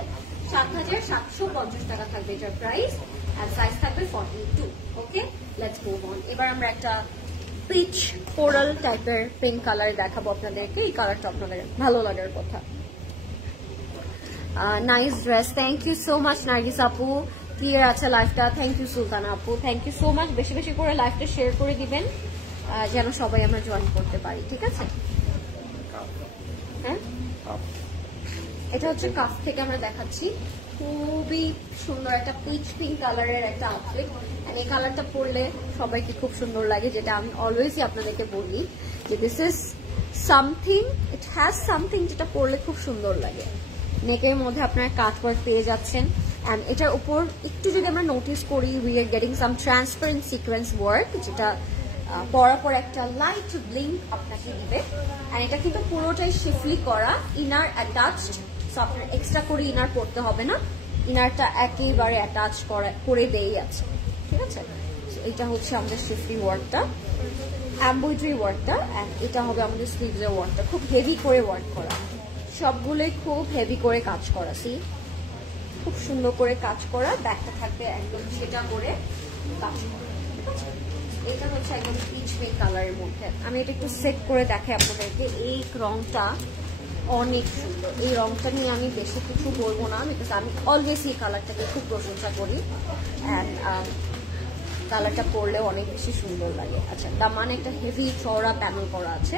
7750 টাকা থাকবে এটার প্রাইস, আর সাইজ থাকবে 42, ওকে লেটস মুভ অন। এবার আমরা একটা পিচ কোরাল টাইপের পিঙ্ক কালার দেখাবো আপনাদেরকে, এই কালারটা আপনাদের ভালো লাগার কথা। Nice dress, thank you so much Nargis আপু, ক্লিয়ার আছে লাইফটা, থ্যাংক ইউ সুলতানা আপু, থ্যাংক ইউ সো মাচ। বেশি বেশি করে লাইফটা শেয়ার করে দিবেন যেন সবাই আমরা জয়েন করতে পারি, ঠিক আছে? হ্যাঁ এটা হচ্ছে কাফ থেকে আমরা দেখাচ্ছি, খুবই সুন্দর একটা পিচ পিঙ্ক কালারের একটা আউটফিট, এই কালারটা পরলে সবাইকে খুব সুন্দর লাগে, যেটা আমি অলওয়েজই আপনাদেরকে বলি যে this is something, it has something যেটা পরলে খুব সুন্দর লাগে। নেকের মধ্যে আপনারা কাট ওয়ার্ক পেয়ে যাচ্ছেন, অ্যান্ড এটার উপর একটু যদি আমরা নোটিস করি we are getting some transparent sequence work, যেটা পরার পর একটা লাইট ব্লিঙ্ক আপনাকে দিবে। আর এটা কিন্তু পুরোটাই শিফলি করা, ইনার অ্যাটাচড, সো আপনার এক্সট্রা করে ইনার পরতে হবে না, ইনারটা একেবারে অ্যাটাচ করে দেই আছে, ঠিক আছে? সো এটা হচ্ছে আমাদের শিফলি ওয়ার্কটা, এমব্রয়ডারি ওয়ার্কটা, অ্যান্ড এটা হবে আমাদের স্লিভসের ওয়ার্কটা, খুব হেভি করে ওয়ার্ক করা, সবগুলোই খুব হেভি করে কাজ করা, সি খুব সুন্দর করে কাজ করা। ব্যাগটা থাকবে একদম সেটা করে কাজ করা, ঠিক আছে? এটা হচ্ছে একদম পিচ পিঙ্ক কালারের মধ্যে। আমি এটা একটু সেট করে দেখাই আপনাদেরকে, এই রংটা অনেক সুন্দর, এই রংটা নিয়ে আমি বেশি কিছু বলবো না, বিকজ আমি অলওয়েজ এই কালারটাকে খুব প্রশংসা করি, অ্যান্ড কালারটা পরলেও অনেক বেশি সুন্দর লাগে। আচ্ছা দামান একটা হেভি চওড়া প্যানেল করা আছে,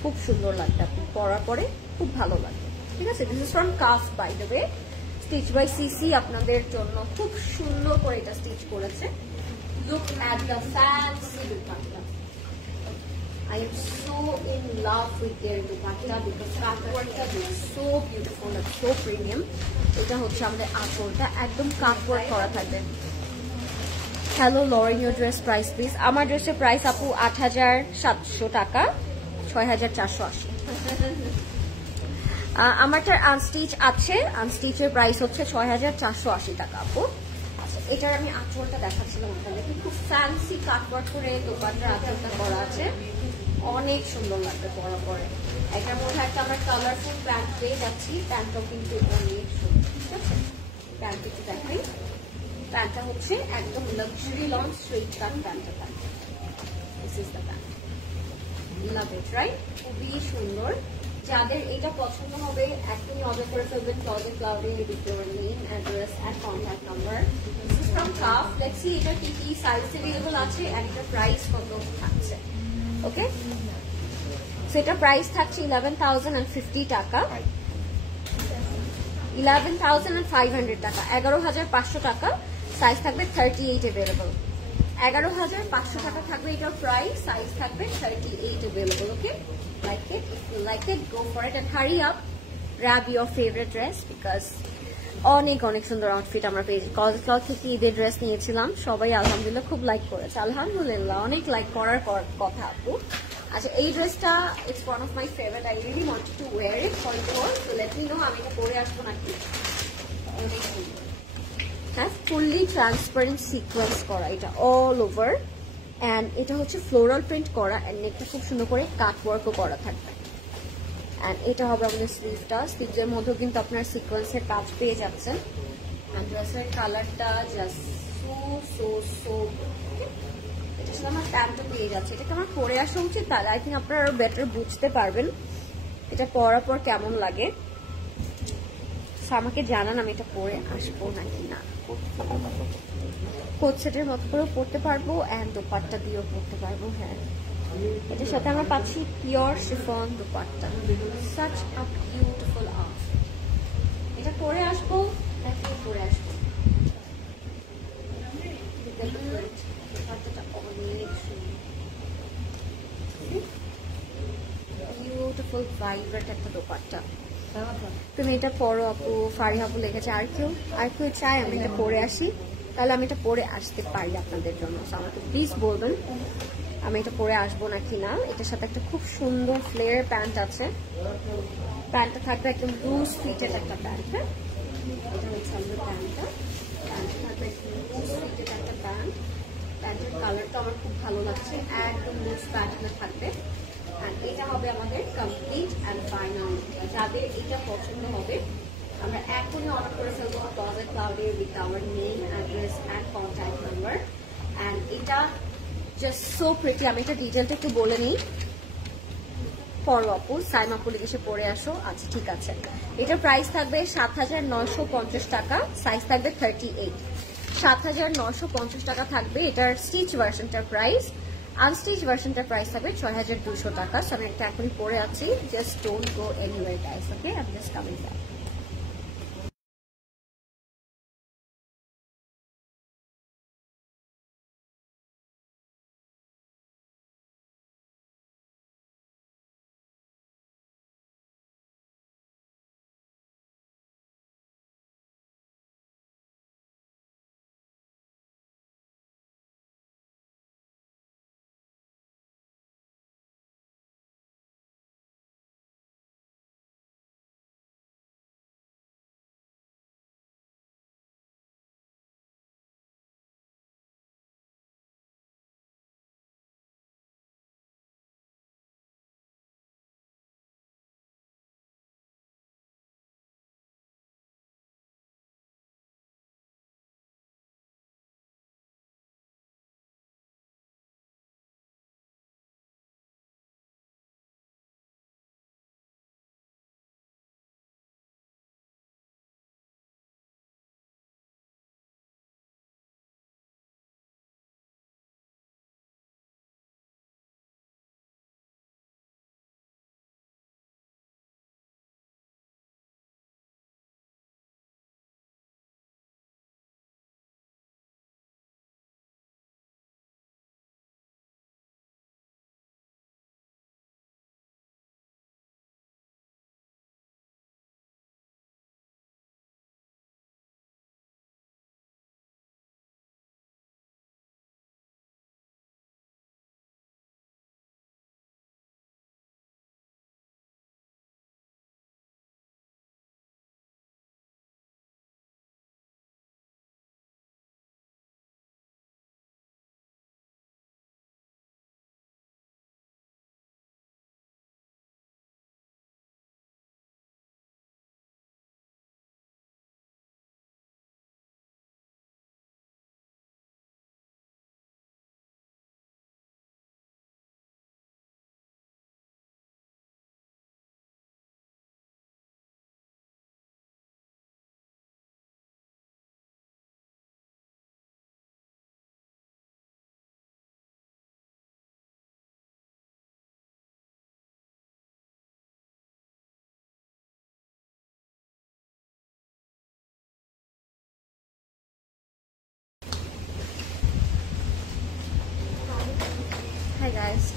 খুব সুন্দর লাগবে, আপনি পরার পরে খুব ভালো লাগবে, ঠিক আছে? This is from cuff by the way, stitch by CC আপনাদের জন্য খুব সুন্দর করে এটা স্টিচ করেছে। Look at the fancy dupatta. I am so in love with their dupatta because কাটওয়ার্কটা is so beautiful and so premium. এটা হচ্ছে আমাদের আঁচলটা একদম কাটওয়ার্ক করা থাকবে। Hello Lauren, your dress price please. আমার ড্রেসের প্রাইস আপু 8700 টাকা, 6480। আমারটার আনস্টিচ আছে, আনস্টিচের প্রাইস হচ্ছে 6480 টাকা আপু। এটার আমি আঁচলটা দেখাচ্ছিলাম আপনাদেরকে, খুব ফ্যান্সি কাটওয়ার্ক করে দোপাট্টার আঁচলটা করা আছে, অনেক সুন্দর লাগবে পরা পরে। এটার মধ্যে একটা আমরা কালারফুল প্যান্ট পেয়ে যাচ্ছি, প্যান্টটাও কিন্তু অনেক সুন্দর, ঠিক আছে? প্যান্ট একটু দেখাই, প্যান্টটা হচ্ছে একদম লাক্সারি লং স্ট্রেট কাট প্যান্টটা, this is the pant, love it right, খুবই সুন্দর। যাদের এটা পছন্দ হবে একদমই অর্ডার করে ফেলবেন ক্লজেট ক্লাউডে with your name, address and contact number. This is from Kaaf. Let's see এটা কি কি সাইজ अवेलेबल আছে এন্ড এটা প্রাইস কত থাকছে। ওকে, সো এটা প্রাইস থাকছে 11,050 টাকা, 11,500 টাকা, 11,500 টাকা। সাইজ থাকবে 38 अवेलेबल, 11,500 টাকা থাকবে এটার প্রাইস, সাইজ থাকবে 38 available. Okay, like it, if you like it, go for it and hurry up, grab your favorite dress because অনেক অনেক সুন্দর আউটফিট আমরা পেয়েছি। কলেজ থেকে ঈদের ড্রেস নিয়েছিলাম, সবাই আলহামদুলিল্লাহ খুব লাইক করেছে, আলহামদুলিল্লাহ অনেক লাইক করার কথা আপু। আচ্ছা, এই ড্রেসটা it's one of my favourite, I really wanted to wire it for your, so let me no আমি এটা পরে আসবো নাকি। অনেক সুন্দর, হ্যাঁ, ফুললি ট্রান্সপারেন্ট সিকোয়েন্স করা এটা অল ওভার, অ্যান্ড এটা হচ্ছে ফ্লোরাল প্রিন্ট করা, অ্যান্ড নেকটা খুব সুন্দর করে কাট ওয়ার্কও করা থাকবে। অ্যান্ড এটা হবে আমাদের স্লিভটা, স্লিভের মধ্যেও কিন্তু আপনার সিকোয়েন্সের কাজ পেয়ে যাচ্ছেন। অ্যান্ড ড্রেসের কালারটা জাস্ট সো সো সো, এটার সাথে আমার প্যান্টও পেয়ে যাচ্ছে। এটাকে আমার পরে আসা উচিত, তাহলে আই থিঙ্ক আপনারা আরো বেটার বুঝতে পারবেন এটা পরার পর কেমন লাগে। আমাকে জানান আমি এটা পরে আসবো নাকি না। কোট সেটের মতো করেও পরতে পারবো, অ্যান্ড দোপাট্টা দিয়েও পরতে পারবো। হ্যাঁ, এটার সাথে আমরা পাচ্ছি pure chiffon dupatta, such a beautiful outfit. এটা পরে আসবো নাকি পরে আসবো, দোপাট্টাটা অনেক সুন্দর, বিউটিফুল ভাইব্রেন্ট একটা দোপাট্টা। তুমি এটা পরো আপু, ফারিহা আপু লিখেছে। আর কেউ চায় আমি এটা পরে আসি, তাহলে আমি এটা পরে আসতে পারি আপনাদের জন্য। আমাকে প্লিজ বলবেন আমি এটা পরে আসবো নাকি না। এটার সাথে একটা খুব সুন্দর ফ্লেয়ার প্যান্ট আছে, প্যান্টটা থাকবে একদম লুজ ফিটেড একটা প্যান্ট। হ্যাঁ, এটা হচ্ছে আমাদের প্যান্টটা থাকবে একদম লুজ ফিটেড একটা প্যান্ট। প্যান্টের কালারটা আমার খুব ভালো লাগছে, একদম লুজ প্যান্টটা থাকবে। আর এটা হবে আমাদের কমপ্লিট অ্যান্ড ফাইনাল। যাদের এটা পছন্দ হবে আমরা এখনই অর্ডার করে ফেলবো ক্লজেট ক্লাউডে with our name, address and contact number. And এটা জাস্ট সো প্রিটি। আমি এটা ডিটেলটা একটু বলে নিই। পরো আপু, সাইমা আপু লিখে পরে আসো। আচ্ছা ঠিক আছে, এটার প্রাইস থাকবে 7,950 টাকা, সাইজ থাকবে 38, 7,950 টাকা থাকবে। এটার স্টিচ ভার্সনটার প্রাইস, আনস্টিচ ভার্সনটার প্রাইস থাকবে 6,200 টাকা। সো আমি একটা এখনই পরে আছি, just don't go anywhere guys, okay, I am just coming back.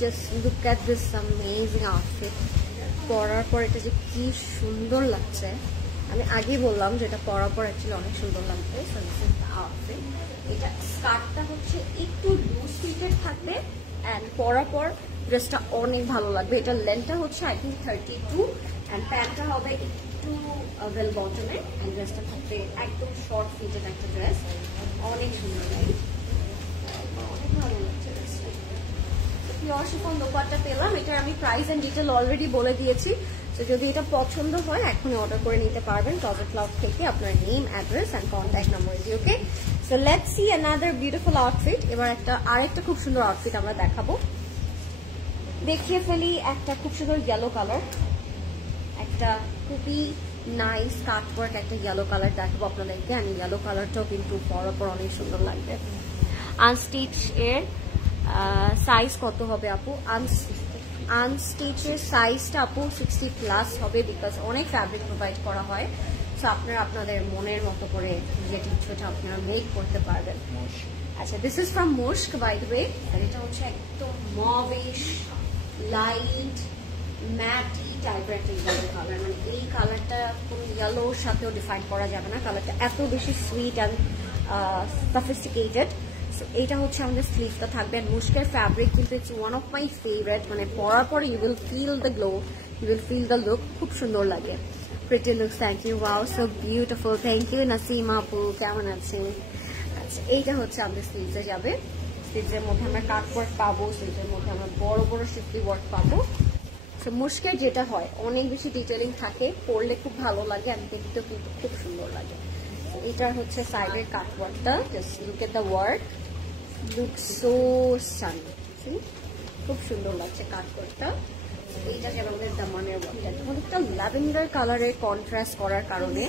Just look at this amazing outfit. পরার পর এটা যে কি সুন্দর লাগছে, আমি আগেই বললাম যে এটা পরার পর অ্যাকচুয়ালি অনেক সুন্দর লাগবে। So this is the outfit. এটা স্কার্টটা হচ্ছে একটু লুজ ফিটেড থাকবে অ্যান্ড পরার পর ড্রেসটা অনেক ভালো লাগবে। এটা লেন্থটা হচ্ছে আই থিঙ্ক 32 অ্যান্ড প্যান্টটা হবে একটু ওয়েল বটমে অ্যান্ড ড্রেসটা থাকবে একদম শর্ট ফিটেড একটা ড্রেস, অনেক সুন্দর লাগে, অনেক ভালো লাগছে ড্রেসটা। পিওর শিফন দোপাট্টা পেলাম। এটা আমি প্রাইস এন্ড ডিটেল অলরেডি বলে দিয়েছি। তো যদি এটা পছন্দ হয় এখনই অর্ডার করে নিতে পারবেন ক্লজেট ক্লাউড থেকে আপনার name, address and contact number দিয়ে। Okay, so let's see another beautiful outfit. এবার আরেকটা খুব সুন্দর আউটফিট আমরা দেখাবো, দেখিয়ে ফেলি। একটা খুব সুন্দর ইয়েলো কালার, একটা খুবই নাইস কাটওয়ার্ক একটা ইয়েলো কালার দেখাবো আপনাদেরকে। আমি ইয়েলো কালারটাও কিন্তু পরার পর অনেক সুন্দর লাগবে। আনস্টিচ এর সাইজ কত হবে আপু? আনস্টিচের সাইজটা আপু 60+ হবে, বিকজ অনেক ফ্যাব্রিক প্রোভাইড করা হয়। সো আপনারা আপনাদের মনের মতো করে যেটা ইচ্ছাটা আপনারা মেক করতে পারবেন। আচ্ছা, this is from Mushq by the way. আর এটা হচ্ছে একদম মভিশ লাইট ম্যাটি টাইপের একটা ইয়েলো কালার। মানে এই কালারটা কোনো ইয়েলোর সাথেও ডিফাইন করা যাবে না। কালারটা এত বেশি সুইট অ্যান্ড সফিস্টিকেটেড। সো এইটা হচ্ছে আমাদের স্লিভটা থাকবে। মুশকের ফ্যাব্রিক কিন্তু it's one of my favourite. মানে পরার পরে you will feel the glow, you will feel the look. খুব সুন্দর লাগে। Pretty looks, thank you. Wow, so beautiful, thank you Nasima আপু, কেমন আছেন? আচ্ছা, এইটা হচ্ছে আমাদের স্লিভসে যাবে। স্লিভসের মধ্যে আমরা কাট ওয়ার্ক পাবো, স্লিভসের মধ্যে আমরা বড় বড় শিফলি ওয়ার্ক পাবো। সো মুশকের যেটা হয় অনেক বেশি ডিটেলিং থাকে, পরলে খুব ভালো লাগে, আমি দেখতেও কিন্তু খুব সুন্দর লাগে। এটার হচ্ছে সাইডের কাট ওয়ার্কটা, just look at the work, look so stunning. খুব সুন্দর লাগছে কাট ওয়ার্কটা। এইটা যেমন আমাদের দামানের ওয়ার্কটা একটা ল্যাভেন্ডার কালারের কন্ট্রাস্ট করার কারণে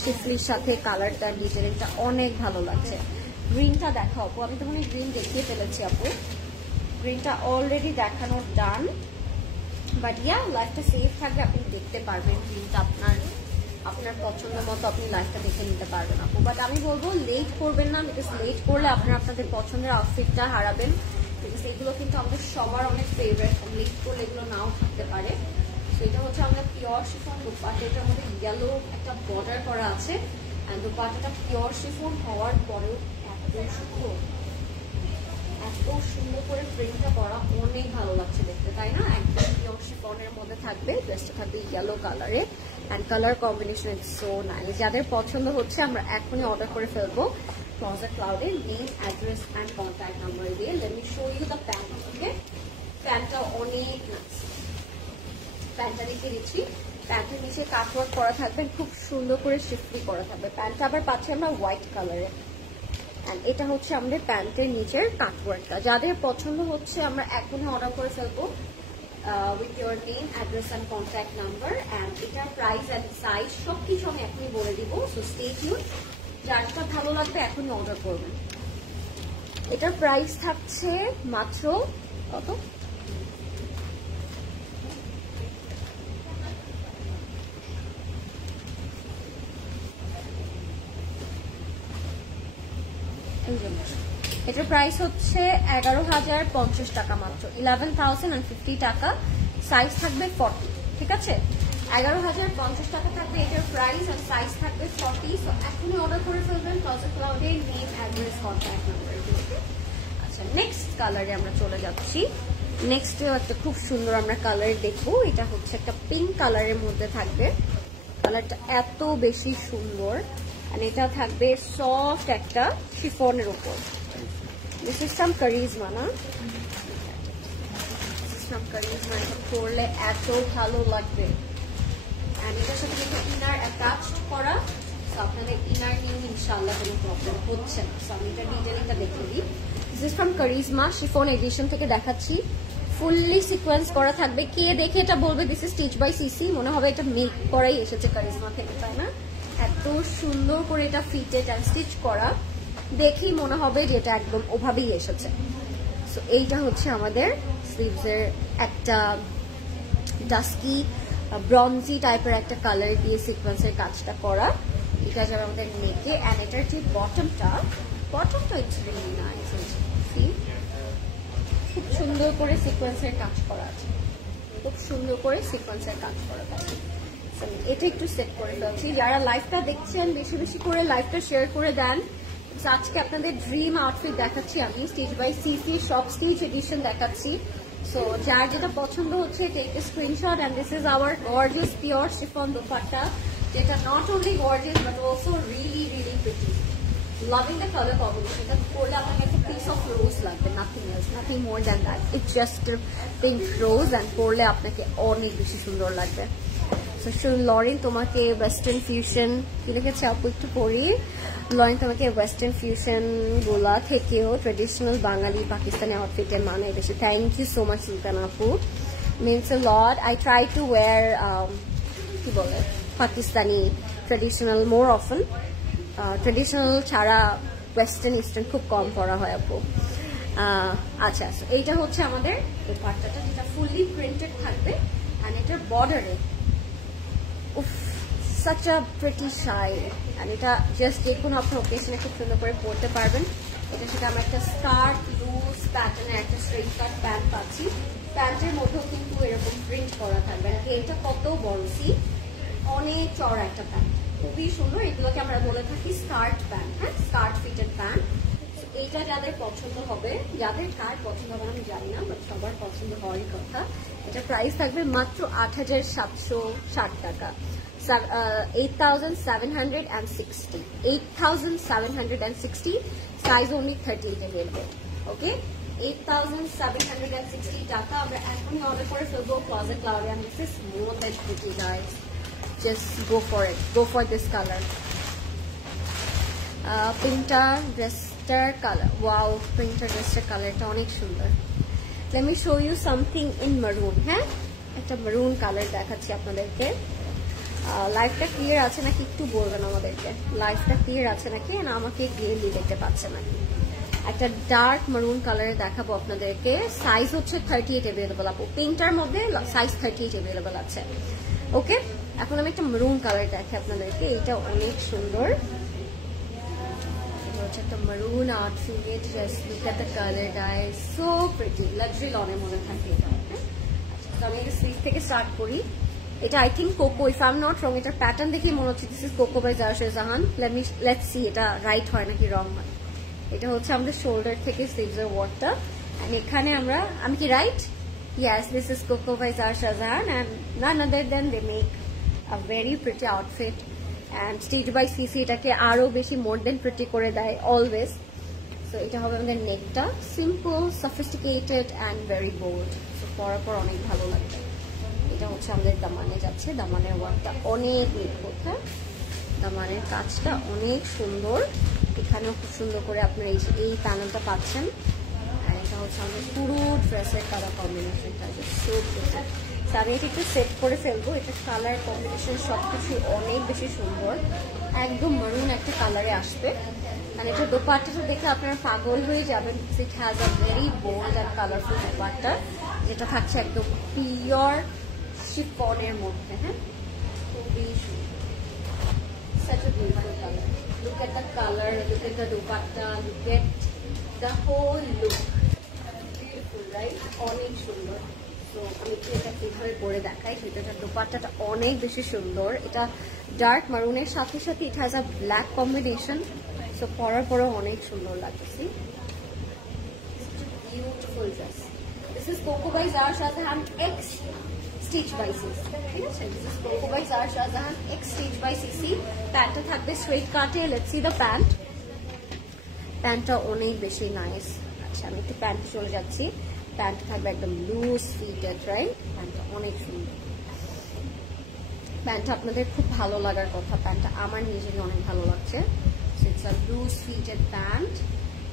শিফলির সাথে কালারটা ডিটেলিংটা অনেক ভালো লাগছে। গ্রিনটা দেখাও আপু, আমি তো মনে গ্রিন দেখিয়ে ফেলেছি আপু, গ্রিনটা অলরেডি দেখানো ডান। বাট ইয়া, লাইফটা সেফ থাকবে, আপনি দেখতে পারবেন গ্রিনটা আপনার পছন্দ মতো আপনি লাইফটা দেখে নিতে পারবেন আপু। বাট আমি বলবো লেট করবেন না, বিকজ লেট করলে আপনারা আপনাদের পছন্দের আউটফিটটা হারাবেন। বিকজ এগুলো কিন্তু আমাদের সবার অনেক ফেভারিট, লেট করলে এগুলো নাও থাকতে পারে। সেটা হচ্ছে আমাদের পিওর শিফন দোপাট্টা, এটার মধ্যে ইয়েলো একটা বর্ডার করা আছে। অ্যান্ড দোপাট্টাটা পিওর শিফন হওয়ার পরেও এত সুন্দর করে প্রিন্টটা করা, অনেক ভালো লাগছে দেখতে, তাই না? একদম পিওর শিফনের মধ্যে থাকবে, ড্রেসটা থাকবে ইয়েলো কালারে and colour combination is so nice. যাদের পছন্দ হচ্ছে আমরা এখনই অর্ডার করে ফেলবো ক্লজেট ক্লাউডে name, address and contact number দিয়ে। Let me show you the pant. Okay, প্যান্টটা অনেক নাইস, প্যান্টটা দেখে দিচ্ছি। প্যান্টের নিচে কাটওয়ার্ক করা থাকবে, খুব সুন্দর করে শিফলি করা থাকবে। প্যান্টটা আবার পাচ্ছি আমরা হোয়াইট কালারে। অ্যান্ড এটা হচ্ছে আমাদের প্যান্টের নিচের কাটওয়ার্কটা। যাদের পছন্দ হচ্ছে আমরা এখনই অর্ডার করে ফেলবো with your name, address and contact number. And এটার প্রাইস অ্যান্ড সাইজ সব কিছু আমি এখনই বলে দিব। সো স্টে টিউন, যার যেটা ভালো লাগবে এখনই অর্ডার করবেন। এটার প্রাইস থাকছে মাত্র কত? এটার প্রাইস হচ্ছে 11,050 টাকা মাত্র, 11,050 টাকা। সাইজ থাকবে 40, ঠিক আছে? 11,050 টাকা থাকবে এটার প্রাইস, আর সাইজ থাকবে 40। সো এখনই অর্ডার করে ফেলবেন ক্লজেট ক্লাউডে নেম, অ্যাড্রেস, কন্ট্যাক্ট নাম্বার। আচ্ছা, নেক্সট কালারে আমরা চলে যাচ্ছি। নেক্সটেও একটা খুব সুন্দর আমরা কালার দেখবো। এটা হচ্ছে একটা পিঙ্ক কালারের মধ্যে থাকবে। কালারটা এত বেশি সুন্দর, আর এটা থাকবে সফট একটা শিফনের উপর। দিস ইজ সাম কারিজমা, না? সাম কারিজমা, এটা পরলে এত ভালো লাগবে। অ্যান্ড এটার সাথে কিন্তু ইনার অ্যাটাচড করা, সো আপনাদের ইনার নিয়েও ইনশাআল্লাহ কোনো প্রবলেম হচ্ছে না। সো আমি এটা ডিটেইলিংটা দেখে দিই। This is from Charizma, chiffon edition থেকে দেখাচ্ছি। ফুললি সিকোয়েন্স করা থাকবে। কে দেখে এটা বলবে this is stitch by CC, মনে হবে এটা মেক করাই এসেছে কারিজমা থেকে, তাই না? এত সুন্দর করে এটা ফিটেড অ্যান্ড স্টিচ করা, দেখেই মনে হবে যে এটা একদম ওভাবেই এসেছে। সো এইটা হচ্ছে আমাদের স্লিভসের একটা ডাস্কি ব্রঞ্জি টাইপের একটা কালার দিয়ে সিকোয়েন্সের কাজটা করা। এটা যাবে আমাদের নেকে। অ্যান্ড এটার যে বটমটা ইটস রিয়েলি নাইস। সি খুব সুন্দর করে সিকোয়েন্সের কাজ করা আছে, খুব সুন্দর করে সিকোয়েন্সের কাজ করা আছে। এটা একটু সেট করে ফেলছি। যারা লাইভটা দেখছেন বেশি বেশি করে লাইভটা শেয়ার করে দেন। আজকে আপনাদের ড্রিম আউটফিট দেখাচ্ছি আমি, stitch by CC shop stitch edition দেখাচ্ছি। সো যার যেটা পছন্দ হচ্ছে take a screenshot and this is our gorgeous pure chiffon dupatta, যেটা not only gorgeous but also really really pretty. Loving the color combination. এটা পরলে আপনাকে একটা piece of rose লাগবে, nothing else, nothing more than that. It's just a pink rose and পরলে আপনাকে অনেক বেশি সুন্দর লাগবে। So লরেন তোমাকে ওয়েস্টার্ন ফিউশন কি লিখেছে আপু একটু পড়ি। লরেন তোমাকে ওয়েস্টার্ন ফিউশন গুলা থেকেও ট্রেডিশনাল বাঙালি পাকিস্তানি আউটফিটের মানে বেশি। থ্যাংক ইউ সো মাচ সুলতান আপু, means a lot. I try to wire কি বলে Pakistani traditional more often. Traditional ছাড়া ওয়েস্টার্ন ইস্টার্ন খুব কম পরা হয় আপু। আচ্ছা, এইটা হচ্ছে আমাদের দোপাট্টাটা, যেটা ফুললি প্রিন্টেড থাকবে এন্ড এটার বর্ডারে such a pretty shine, and এটা জাস্ট যে কোনো আপনার ওকেশনে খুব সুন্দর করে পরতে পারবেন। এটা সেটা আমরা একটা স্কার্ট লুজ প্যাটার্নের একটা স্ট্রেট কাট প্যান্ট পাচ্ছি। প্যান্টের মধ্যেও কিন্তু এরকম প্রিন্ট করা থাকবে। এটা কত বড় সি, অনেক চড়া একটা প্যান্ট, খুবই সুন্দর। এগুলোকে আমরা বলে থাকি স্কার্ট প্যান্ট, হ্যাঁ স্কার্ট ফিটেড প্যান্ট। এইটা যাদের পছন্দ হবে, যাদের কার পছন্দ হবে আমি জানি না, বাট সবার পছন্দ হওয়ারই কথা। এটা প্রাইস থাকবে মাত্র ৮৭৬০ টাকা, 8,760, 8,760, সাইজ only 38 available. Okay, 8,760 টাকা। আমরা এখনই অর্ডার করে ফেলবো closet ক্লাউডে, and this is more than pretty guys. Just go for it, go for this color. Printer Duster color, wow, Printer Duster color এটা অনেক সুন্দর। Let me show you something in maroon, হ্যাঁ একটা maroon color দেখাচ্ছি আপনাদেরকে। লাইফটা clear আছে নাকি একটু বলবেন আমাদেরকে, লাইফটা ক্লিয়ার আছে নাকি না আমাকে ক্লিয়ারলি দেখতে পাচ্ছে নাকি। একটা ডার্ক মারুন কালারে দেখাবো আপনাদেরকে, সাইজ হচ্ছে 38 अवेलेबल আপু, পিঙ্কটার মধ্যে সাইজ 38 अवेलेबल আছে। ওকে, এখন আমি একটা মারুন কালার দেখাই আপনাদেরকে, এটা অনেক সুন্দর। হচ্ছে একটা maroon outfit, just look at the colour guys, so pretty, luxury লনের মনে থাকে এটা। তো আমি এটা স্লিভ থেকে স্টার্ট করি। এটা I think Coco, if I am not wrong, এটার প্যাটার্ন দেখেই মনে হচ্ছে this is Coco by Zara Shahjahan. Let's see এটা রাইট হয় নাকি রং হয়। এটা হচ্ছে আমাদের শোল্ডার থেকে স্লিভসের ওয়ার্কটা, এন্ড এখানে আমি কি right? Yes, this is Coco by Zara Shahjahan, and none other than they make a very pretty outfit, and stitch by CC এটাকে আরো বেশি মোর দেন প্রিটি করে দেয় অলওয়েজ। সো এটা হবে আমাদের নেকটা, simple, sophisticated and very bold. So পরার পর অনেক ভালো লাগবে। এটা হচ্ছে আমাদের দামানে যাচ্ছে, দামানের ওয়ার্কটা অনেক নিখুঁত, হ্যাঁ দামানের কাজটা অনেক সুন্দর। এখানেও খুব সুন্দর করে আপনারা এই প্যানেলটা পাচ্ছেন। এটা হচ্ছে আমাদের পুরো ড্রেসের কালার কম্বিনেশনটা, আমি এটা একটু সেট করে ফেলবো। এটা কালার কম্বিনেশন সবকিছু অনেক বেশি সুন্দর, একদম মারুন একটা কালারে আসবে। আর এটা দোপাট্টাটা দেখে আপনারা পাগল হয়ে যাবেন, it has a very bold and colourful dupatta, যেটা থাকছে একদম পিওর শিফনের মধ্যে, হ্যাঁ খুবই সুন্দর। Such a beautiful color. Look at the color, look at the dupatta, look at the whole look. Beautiful, right? অনেক সুন্দর। তো আমি এটা কিভাবে পরে দেখাই, সেটা দুপাট্টাটা অনেক বেশি সুন্দর। এটা ডার্ক মারুনের সাথে সাথে it has a black combination, so পরার পরেও অনেক সুন্দর লাগতেছে। Beautiful dress. This is Coco by Zara Shahjahan X stitch by CC, ঠিক আছে? This is Coco by Zara Shahjahan X stitch by CC. প্যান্টটা থাকবে স্ট্রেট কাটে। Let's see the pant. প্যান্টটা অনেক বেশি নাইস। আচ্ছা, আমি একটু প্যান্ট চলে যাচ্ছি। প্যান্টটা থাকবে একদম লুজ ফিটেড, রাইট? প্যান্টটা অনেক সুন্দর। প্যান্টটা আপনাদের খুব ভালো লাগার কথা, প্যান্টটা আমার নিজেরই অনেক ভালো লাগছে। It's a loose fitted pant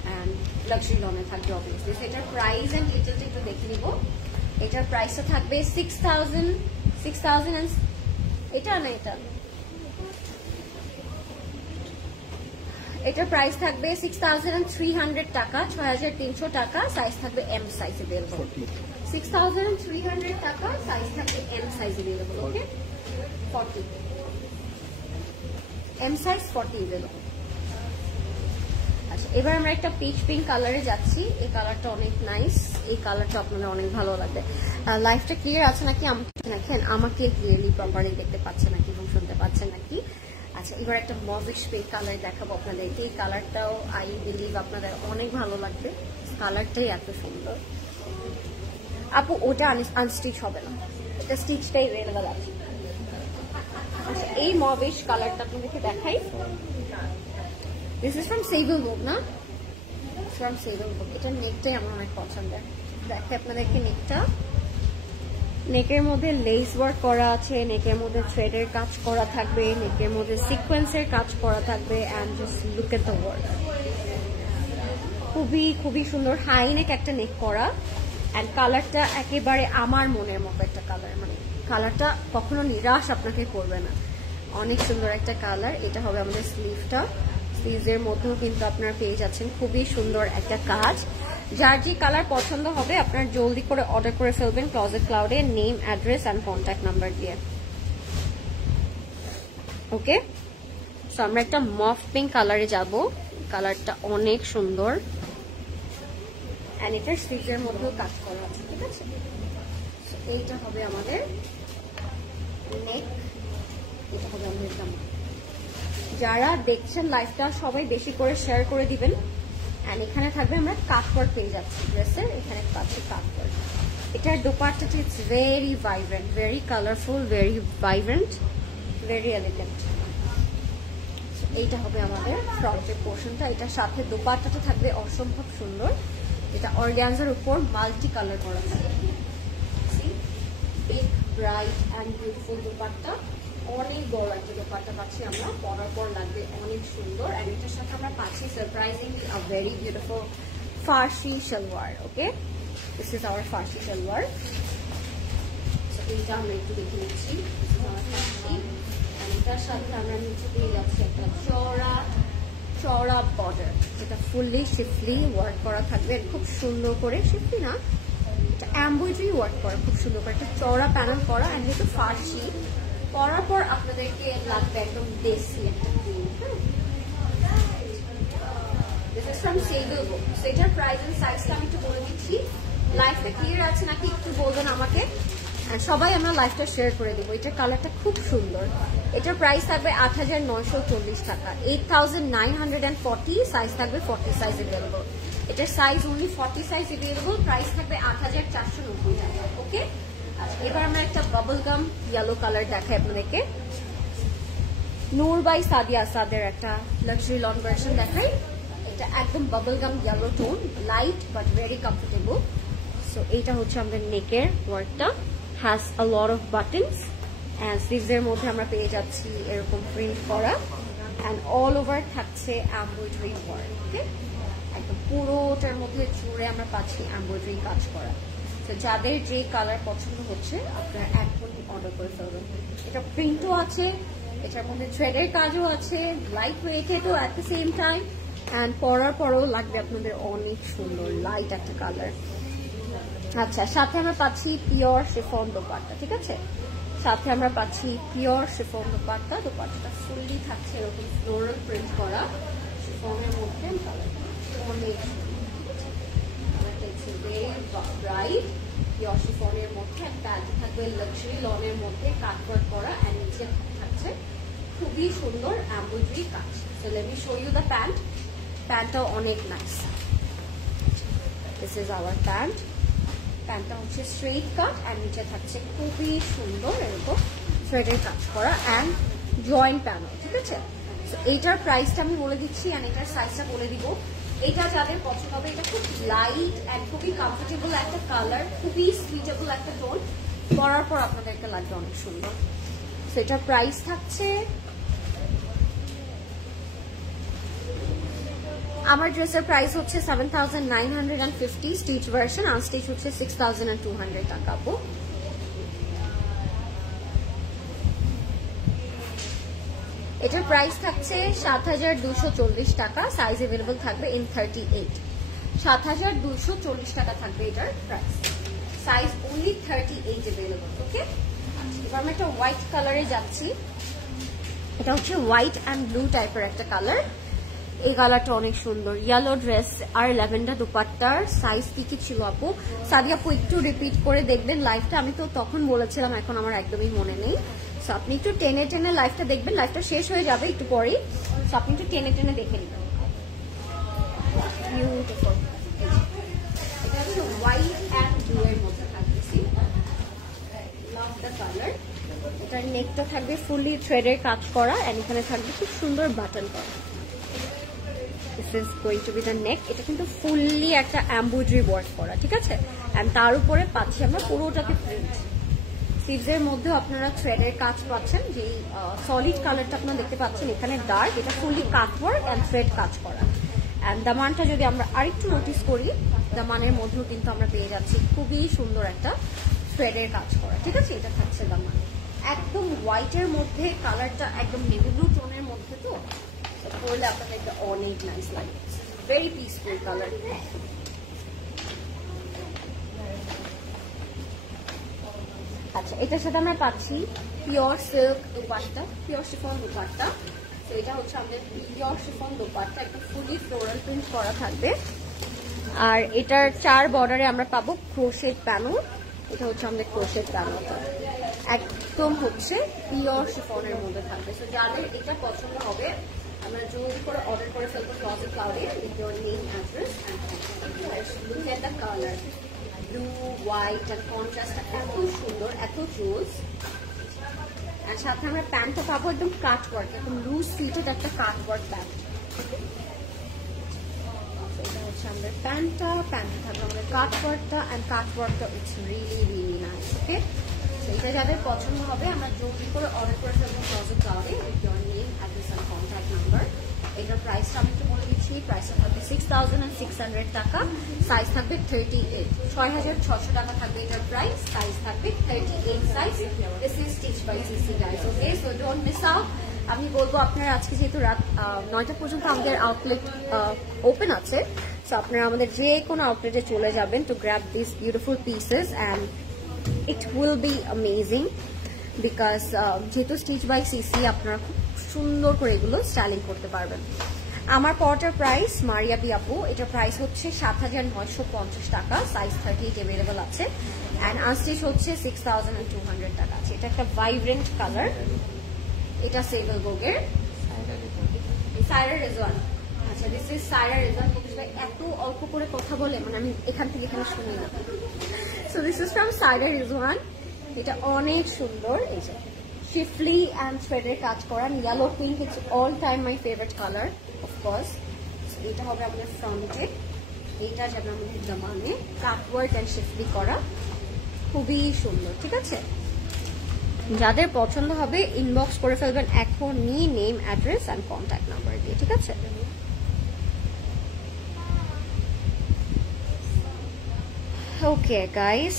and luxury লনে থাকবে অবভিয়াসলি। এটার প্রাইস অ্যান্ড ডিটেলটা একটু দেখে নিব। এটার প্রাইসটা থাকবে 6,000 and এটা না, এটার প্রাইস থাকবে 6,300 টাকা, 6,300 টাকা। সাইজ থাকবে এম সাইজ अवेलेबल। 6,300 টাকা, সাইজ থাকবে এম সাইজ अवेलेबल। ওকে, 40 এম সাইজ 40 अवेलेबल। আচ্ছা, এবার আমরা একটা পিচ পিঙ্ক কালারে যাচ্ছি। এই কালারটা অনেক নাইস, এই কালারটা আপনাদের অনেক ভালো লাগবে। লাইফটা ক্লিয়ার আছে নাকি দেখেন, আমাকে ক্লিয়ারলি প্রপারলি দেখতে পাচ্ছেন নাকি এবং শুনতে পাচ্ছেন নাকি? আচ্ছা, এবার একটা মভিশ পিঙ্ক কালার দেখাবো আপনাদেরকে। এই কালারটাও আই বিলিভ আপনাদের অনেক ভালো লাগবে, কালারটাই এত সুন্দর। আপু ওটা আনস্টিচ হবে না, এটা স্টিচটাই অ্যাভেলেবল আছে। আচ্ছা, এই মভিশ কালারটা আপনাদেরকে দেখাই। দিস ইজ ফ্রম সেভেল বুক না, ফ্রম সেভেল বুক। এটার নেকটাই আমার অনেক পছন্দের। দেখে আপনাদেরকে নেকটা, নেকের মধ্যে লেস ওয়ার্ক করা আছে, নেকের মধ্যে থ্রেডের কাজ করা থাকবে, নেকের মধ্যে সিকোয়েন্সের কাজ করা থাকবে। And just look at the work, খুবই খুবই সুন্দর হাই নেক একটা নেক করা। অ্যান্ড কালারটা একেবারে আমার মনের মতো একটা কালার, মানে কালারটা কখনো নিরাশ আপনাকে করবে না, অনেক সুন্দর একটা কালার। এটা হবে আমাদের স্লিভটা, স্লিভসের মধ্যেও কিন্তু আপনারা পেয়ে যাচ্ছেন খুবই সুন্দর একটা কাজ। যার যে কালার পছন্দ হবে আপনার জলদি করে অর্ডার করে ফেলবেন ক্লজেট ক্লাউডে, name, address and contact number দিয়ে। ওকে, সো আমরা একটা মফ পিঙ্ক কালারে যাব। কালারটা অনেক সুন্দর, অ্যান্ড এটার স্লিভসের মধ্যেও কাজ করা আছে, ঠিক আছে? এইটা হবে আমাদের নেক, এটা হবে আমাদের জামা। যারা দেখছেন লাইভটা সবাই বেশি করে শেয়ার করে দিবেন। অ্যান্ড এখানে থাকবে আমরা কাটওয়ার্ক পেয়ে যাচ্ছি ড্রেসের, এখানে পাচ্ছি কাটওয়ার্ক। এটার দোপাট্টাটা it's very vibrant, very colourful, very vibrant, very elegant. এইটা হবে আমাদের ফ্রন্টের পোর্শনটা। এটার সাথে দোপাট্টাটা থাকবে অসম্ভব সুন্দর। এটা অর্গানজার উপর মাল্টি কালার করা থাকবে, big bright and beautiful dupatta. অনেক বড় একটা দোপাট্টা পাচ্ছি আমরা, পরার পর লাগবে অনেক সুন্দর। অ্যান্ড এটার সাথে আমরা পাচ্ছি surprisingly a very beautiful farshi salwar. Okay, this is our farshi salwar. এইটা আমরা একটু দেখে নিচ্ছি। এটার সাথে আমরা নিচে পেয়ে যাচ্ছি একটা চওড়া বর্ডার, যেটা ফুললি শিফলি ওয়ার্ক করা থাকবে, খুব সুন্দর করে। শিফলি না, এটা এমব্রয়ডারি ওয়ার্ক করা, খুব সুন্দর করে একটা চওড়া প্যানেল করা। অ্যান্ড যেহেতু ফার্সি, পরার পর আপনাদেরকে লাগবে একদম দেশি একটা ক্রিম। দিস ইজ ফ্রম সেভেল বুক। এটার প্রাইস এন্ড সাইজটা আমি একটু বলে দিচ্ছি। লাইফটা ক্লিয়ার আছে নাকি একটু বলবেন আমাকে, সবাই আমরা লাইভটা শেয়ার করে দেবো। এটার কালারটা খুব সুন্দর। এটার প্রাইস থাকবে ৮,৯৪০ টাকা, 8,940। সাইজ থাকবে 40 সাইজ এভেলেবল। এটার size only 40 size available. Price থাকবে ৮,৪৯০ টাকা। ওকে, এবার আমরা একটা বাবল গাম ইয়েলো কালার দেখাই আপনাদেরকে। নূর বাই সাদিয়া আসাদের একটা লাক্সারি লং ভার্সন দেখাই। এটা একদম bubble gum yellow tone, light but very comfortable. So এইটা হচ্ছে আমাদের নেকের ওয়ার্কটা, has a lot of buttons. And স্লিভসের মধ্যে আমরা পেয়ে যাচ্ছি এরকম প্রিন্ট করা, অ্যান্ড অল ওভার থাকছে এমব্রয়ডারি ওয়ার্ক। ওকে, একদম পুরোটার মধ্যে জুড়ে আমরা পাচ্ছি এমব্রয়ডারি কাজ করা। তো যাদের যে কালার পছন্দ হচ্ছে আপনারা এখন অর্ডার করে ফেলবেন। এটা প্রিন্টও আছে, এটার মধ্যে থ্রেডের কাজও আছে, লাইট ওয়েটেডও at the same time. And পরার পরেও লাগবে আপনাদের অনেক সুন্দর লাইট একটা কালার। আচ্ছা, সাথে আমরা পাচ্ছি পিওর শিফন দোপাট্টা, ঠিক আছে? সাথে আমরা পাচ্ছি পিওর শিফন দোপাট্টা। দোপাট্টাটা ফুললি থাকছে এরকম ফ্লোরাল প্রিন্ট করা শিফনের মধ্যে। অনেক ব্রাইট পিওর শিফনের মধ্যে, প্যান্ট থাকবে লাক্সারি লনের মধ্যে কাটওয়ার্ক করা, অ্যান্ড নিচে থাকছে খুবই সুন্দর এমব্রয়ডারি কাজ। So let me show you the pant. প্যান্টটাও অনেক nice. This is our pant. প্যান্টটা হচ্ছে স্ট্রেইট কাট, অ্যান্ড নিচে থাকছে খুবই সুন্দর এরকম থ্রেডের কাজ করা অ্যান্ড জয়েন্ট প্যানেল, ঠিক আছে? সো এইটার প্রাইসটা আমি বলে দিচ্ছি, অ্যান্ড এটার সাইজটা বলে দিব। এটা যাদের পছন্দ হবে, এটা খুব লাইট অ্যান্ড খুবই কমফোর্টেবল একটা কালার, খুবই সুইটেবল একটা টোন। পরার পর আপনাদেরকে লাগবে অনেক সুন্দর। সো এটার প্রাইস থাকছে, আমার ড্রেসের প্রাইস হচ্ছে 7,950 স্টিচ ভার্সন, আনস্টিচ হচ্ছে 6,200 টাকা। আপু এটার প্রাইস থাকছে 7,240 টাকা, সাইজ এভেলেবল থাকবে ইন 38। 7,240 টাকা থাকবে এটার প্রাইস, সাইজ অনলি 38 এভেলেবল। ওকে, এবার আমি একটা হোয়াইট কালারে যাচ্ছি। এটা হচ্ছে হোয়াইট অ্যান্ড ব্লু টাইপের একটা কালার। এই কালারটা অনেক সুন্দর, ইয়েলো ড্রেস আর ল্যাভেন্ডার দোপাট্টার সাইজ কি ছিল আপু? সাদিয়া আপু একটু রিপিট করে দেখবেন লাইভটা, আমি তো তখন বলেছিলাম, এখন আমার একদমই মনে নেই। সো আপনি একটু টেনে টেনে লাইভটা দেখবেন, লাইভটা শেষ হয়ে যাবে একটু পরেই, সো আপনি একটু টেনে টেনে দেখে নেবেন। বিউটিফুল, এটা হচ্ছে হোয়াইট অ্যান্ড ব্লু এর মধ্যে থাকতেছি, লাভ দ্য কালার। এটার নেকটা থাকবে ফুললি থ্রেডের কাজ করা, এন্ড এখানে থাকবে খুব সুন্দর বাটন করা। This is going to be the neck. এটা কিন্তু ফুললি একটা এমব্রয়ডারি ওয়ার্ক করা, ঠিক আছে? এন্ড তার উপরে পাচ্ছি আমরা পুরোটাকে প্রিন্ট। স্লিভসের মধ্যে আপনারা থ্রেডের কাজ পাচ্ছেন, যে সলিড কালারটা আপনারা দেখতে পাচ্ছেন এখানে ডার্ক, এটা fully cut work and thread কাজ করা। এন্ড দামানটা যদি আমরা আরেকটু নোটিস করি, দামানের মধ্যেও কিন্তু আমরা পেয়ে যাচ্ছি খুবই সুন্দর একটা থ্রেডের কাজ করা, ঠিক আছে? এটা থাকছে দামান একদম হোয়াইটের মধ্যে, কালারটা একদম নেভি ব্লু টোনের মধ্যে, তো পরলে আপনাদের অনেক নাইস লাগে, ভেরি পিসফুল কালার। আচ্ছা, এটার সাথে আমরা পাচ্ছি pure silk dupatta, pure chiffon dupatta. তো এটা হচ্ছে আমাদের পিওর শিফন দোপাট্টা, একটা ফুলি ফ্লোরাল প্রিন্ট করা থাকবে। আর এটার 4 বর্ডারে আমরা পাবো ক্রোশেট প্যানেল, এটা হচ্ছে আমাদের ক্রোশেট প্যানেলটা, একদম হচ্ছে পিওর শিফনের মধ্যে থাকবে। তো যাদের এটা পছন্দ হবে আমরা জলদি করে অর্ডার করে ফেলবো ক্লজেট ক্লাউডে, with your name, address and look at the colour, blue white and কন্ট্রাস্টটা এত সুন্দর, এত জোস। আর সাথে আমরা প্যান্টটা পাবো একদম কাট ওয়ার্ক, একদম লুজ ফিটেড একটা কাট ওয়ার্ক প্যান্ট। এটা হচ্ছে আমাদের প্যান্টটা, প্যান্টটা থাকবে আমাদের কাট ওয়ার্কটা, এন্ড কাট ওয়ার্কটা it's really really nice. Okay, এটা যাদের পছন্দ হবে আমরা জলদি করে অর্ডার করে ফেলবো ক্লজেট ক্লাউডে, with your name, address and contact number. এটার প্রাইসটা আমি একটু বলে দিচ্ছি, প্রাইসটা থাকবে 6600 টাকা, সাইজ থাকবে 38, 6600 টাকা থাকবে এটার প্রাইস, সাইজ থাকবে 38 size. This is stitch by CC guys, okay? So don't miss out. আমি বলবো আপনারা আজকে যেহেতু রাত 9টা পর্যন্ত আমাদের আউটলেট ওপেন আছে, সো আপনারা আমাদের যে কোনো আউটলেটে চলে যাবেন two grab this beautiful pieces, and it will be amazing because যেহেতু স্টিচ বাই সিসি আপনারা খুব সুন্দর করে এগুলো স্টাইলিং করতে পারবেন। আমার পরটার প্রাইস মারিয়া বি আপু, এটার প্রাইস হচ্ছে 7950 টাকা, সাইজ 38 অ্যাভেলেবল আছে, অ্যান্ড আনস্টিচ হচ্ছে 6200 টাকা আছে। এটা একটা ভাইব্রেন্ট কালার, এটা সেভেল গোগের সাইরা রেজওয়ান। আচ্ছা, দিস ইজ সাইরা রেজওয়ান। এত অল্প করে কথা বলে মানে আমি এখান থেকে এখানে শুনি না। So this is from Saira Rezwan, এটা অনেক সুন্দর, এই যে শিফলি অ্যান্ড থ্রেডের কাজ করা, yellow pink, it's all time my favourite colour of course. এটা হবে আমাদের ফ্রন্টে, এটা যাবে আমাদের দামানে, কাটওয়ার্ক অ্যান্ড শিফলি করা, খুবই সুন্দর, ঠিক আছে? যাদের পছন্দ হবে ইনবক্স করে ফেলবেন এখনই, name, address and contact number দিয়ে, ঠিক আছে? ওকে গাইস,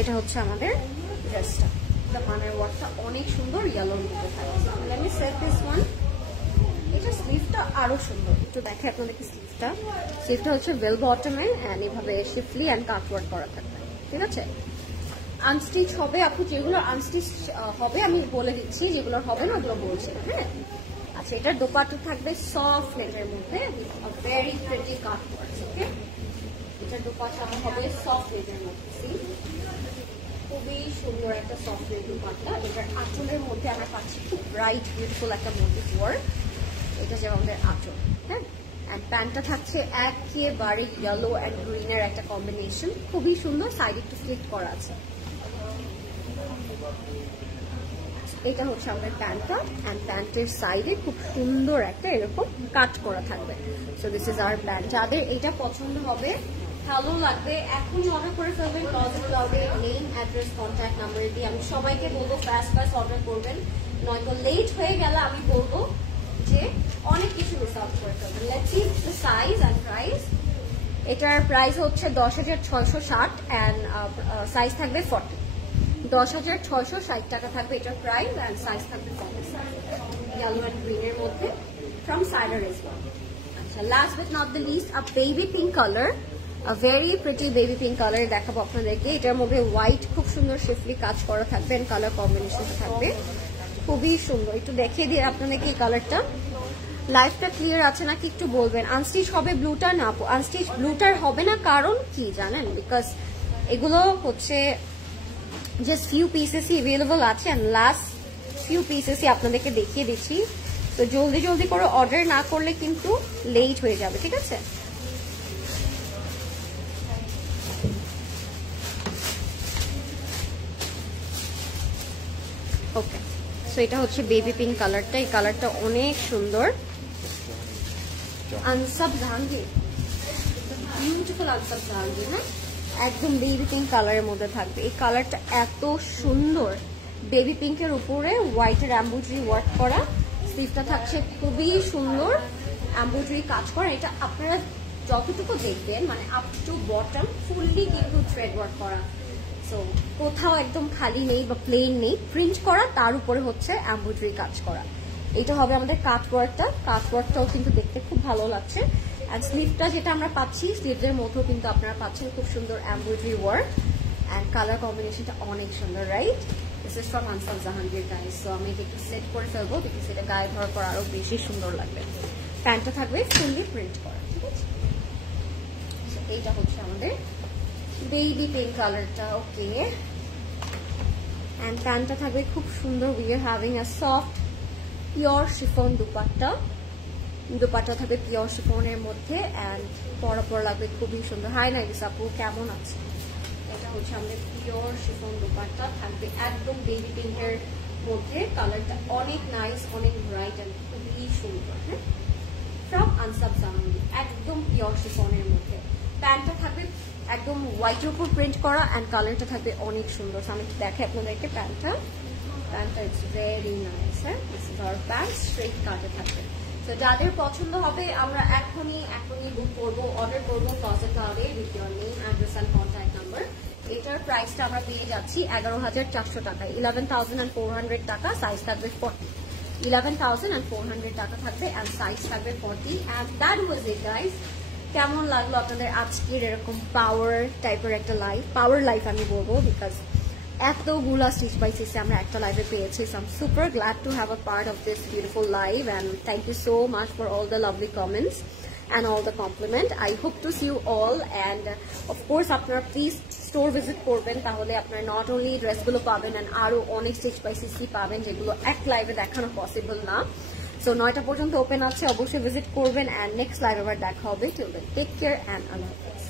এটা হচ্ছে আমাদের ড্রেসটা, দামানের ওয়ার্কটা অনেক সুন্দর, ইয়েলোর মধ্যে থাকবে। Let me said this one. এটা স্লিভটা আরো সুন্দর, একটু দেখে আপনাদেরকে স্লিভটা। স্লিভটা হচ্ছে বেল বটমে, এন্ড এভাবে শিফলি এন্ড কাট ওয়ার্ক করা থাকবে, ঠিক আছে? আনস্টিচ হবে আপু, যেগুলো আনস্টিচ হবে আমি বলে দিচ্ছি, যেগুলো হবে না ওগুলো বলছি না, হ্যাঁ? আচ্ছা, এটার দোপাট্টা থাকবে সফট নেটের মধ্যে, ভেরি প্রিটি কাট ওয়ার্ক, ওকে? এটার দোপাট্টা হবে সফট নেটের মধ্যে, খুবই সুন্দর একটা সফট নেট দোপাট্টা। এটার আঁচলের মধ্যে আমরা পাচ্ছি খুব ব্রাইট বিউটিফুল একটা মোটিভ ওয়ার্ক, এটা যে আমাদের আঁচল, হ্যাঁ? এন্ড প্যান্টটা থাকছে একেবারে ইয়েলো অ্যান্ড গ্রিনের একটা কম্বিনেশন, খুবই সুন্দর, সাইড একটু স্লিট করা আছে। এটা হচ্ছে আমাদের প্যান্টটা, অ্যান্ড প্যান্টের সাইডে খুব সুন্দর একটা এরকম কাট করা থাকবে। So this is our pant. যাদের এটা পছন্দ হবে, ভালো লাগবে, এখনই অর্ডার করে ফেলবেন ক্লজেট ক্লাউডে, নেম, অ্যাড্রেস, কন্ট্যাক্ট নাম্বার দিয়ে। আমি সবাইকে বলবো ফাস্ট অর্ডার করবেন, নয়তো লেট হয়ে গেলে আমি বলবো যে অনেক কিছু মিস আউট করে ফেলবেন। Let's see the size and price. এটার প্রাইস হচ্ছে 10,660 অ্যান্ড সাইজ থাকবে 40। 10,660 টাকা থাকবে এটার প্রাইস, অ্যান্ড সাইজ থাকবে 40, ইয়েলো অ্যান্ড গ্রিনের মধ্যে, ফ্রম সাইরা রেজওয়ান। আচ্ছা, last but not the least, a baby pink colour, very pretty baby pink colour দেখাবো আপনাদেরকে। এটার মধ্যে হোয়াইট খুব সুন্দর শিফলি কাজ করা থাকবে, এন্ড কালার কম্বিনেশনটা থাকবে খুবই সুন্দর। একটু দেখিয়ে দিয়ে আপনাদেরকে এই কালারটা। লাইফটা ক্লিয়ার আছে নাকি একটু বলবেন। আনস্টিচ হবে ব্লুটা না আপু, আনস্টিচ ব্লুটার হবে না, কারণ কি জানেন, বিকজ এগুলো হচ্ছে জাস্ট ফিউ পিসেসই অ্যাভেলেবল আছে, অ্যান্ড লাস্ট ফিউ পিসেসই আপনাদেরকে দেখিয়ে দিচ্ছি। তো জলদি জলদি করে অর্ডার না করলে কিন্তু লেট হয়ে যাবে, ঠিক আছে। ওকে, সো এটা হচ্ছে বেবি পিঙ্ক কালারটা। এই কালারটা অনেক সুন্দর। আনসাব জাহাঙ্গীর, বিউটিফুল আনসাব জাহাঙ্গীর, হ্যাঁ একদম বেবি পিঙ্ক কালারের মধ্যে থাকবে। এই কালারটা এত সুন্দর, বেবি পিঙ্কের উপরে হোয়াইটের এমব্রয়ডারি ওয়ার্ক করা, স্লিভটা থাকছে খুবই সুন্দর এমব্রয়ডারি কাজ করা। এটা আপনারা যতটুকু দেখবেন মানে আপ টু বটম ফুললি কিন্তু থ্রেড ওয়ার্ক করা, সো কোথাও একদম খালি নেই বা প্লেন নেই, প্রিন্ট করা, তার উপরে হচ্ছে এমব্রয়ডারি কাজ করা। এটা হবে আমাদের কাটওয়ার্কটা, কাটওয়ার্কটাও কিন্তু দেখতে খুব ভালো লাগছে। অ্যান্ড স্লিভটা যেটা আমরা পাচ্ছি, স্লিভের মধ্যেও কিন্তু আপনারা পাচ্ছেন খুব সুন্দর এমব্রয়ডারি ওয়ার্ক, অ্যান্ড কালার কম্বিনেশনটা অনেক সুন্দর, right. This is from Ansab Jahangir guys. So আমি একটু সেট করে ফেলবো, বিকজ এটা গায়ে ধরার পর আরো বেশি সুন্দর লাগবে। প্যান্টটা থাকবে ফুললি প্রিন্ট করা, ঠিক আছে। এইটা হচ্ছে আমাদের বেবি পিঙ্ক কালারটা, ওকে। অ্যান্ড প্যান্টটা থাকবে খুব সুন্দর। We are having a soft pure chiffon dupatta, dupatta থাকবে পিওর শিফনের মধ্যে, অ্যান্ড পর লাগবে খুবই সুন্দর। হাই নাইস আপু, কেমন আছে? এটা হচ্ছে আমাদের পিওর শিফন দুপাট্টা, থাকবে একদম বেবি পিঙ্কের মধ্যে। কালারটা অনেক নাইস, অনেক ব্রাইট অ্যান্ড খুবই সুন্দর, হ্যাঁ ফ্রম আনসাব জাহাঙ্গীর, একদম পিওর শিফনের মধ্যে। প্যান্টটা থাকবে একদম হোয়াইটের উপর প্রিন্ট করা, অ্যান্ড কালারটা থাকবে অনেক সুন্দর। আমি দেখে আপনাদেরকে প্যান্টটা ইটস ভেরি নাইস, হ্যাঁ this is our pant, straight কাটে থাকবে। তো যাদের পছন্দ হবে আমরা এখনই বুক করবো, অর্ডার করবো ক্লজেট ক্লাউডে with your name, address and contact number. এটার প্রাইসটা আমরা পেয়ে যাচ্ছি 11,400 টাকায়, 11,400 টাকা। সাইজ থাকবে 40, 11,400 টাকা থাকবে, অ্যান্ড সাইজ থাকবে 40। And that was it guys. কেমন লাগলো আপনাদের আজকের এরকম পাওয়ার টাইপের একটা লাইভ, পাওয়ার লাইভ আমি বলবো, বিকজ এতগুলা স্টিচ বাই স্টিচে আমরা একটা লাইভে পেয়েছি। So I am super glad to have a part of this beautiful live, and thank you so much for all the lovely comments and all the compliment. I hope to see you all, and of course আপনারা please store visit করবেন, তাহলে আপনারা not only ড্রেসগুলো পাবেন and আরো অনেক stitch by stitch পাবেন যেগুলো এক লাইভে দেখানো পসিবল না। সো 9টা পর্যন্ত ওপেন আছে, অবশ্যই ভিজিট করবেন, অ্যান্ড নেক্সট লাইভ আবার দেখা হবে। Till then take care and আল্লাহ হাফেজ।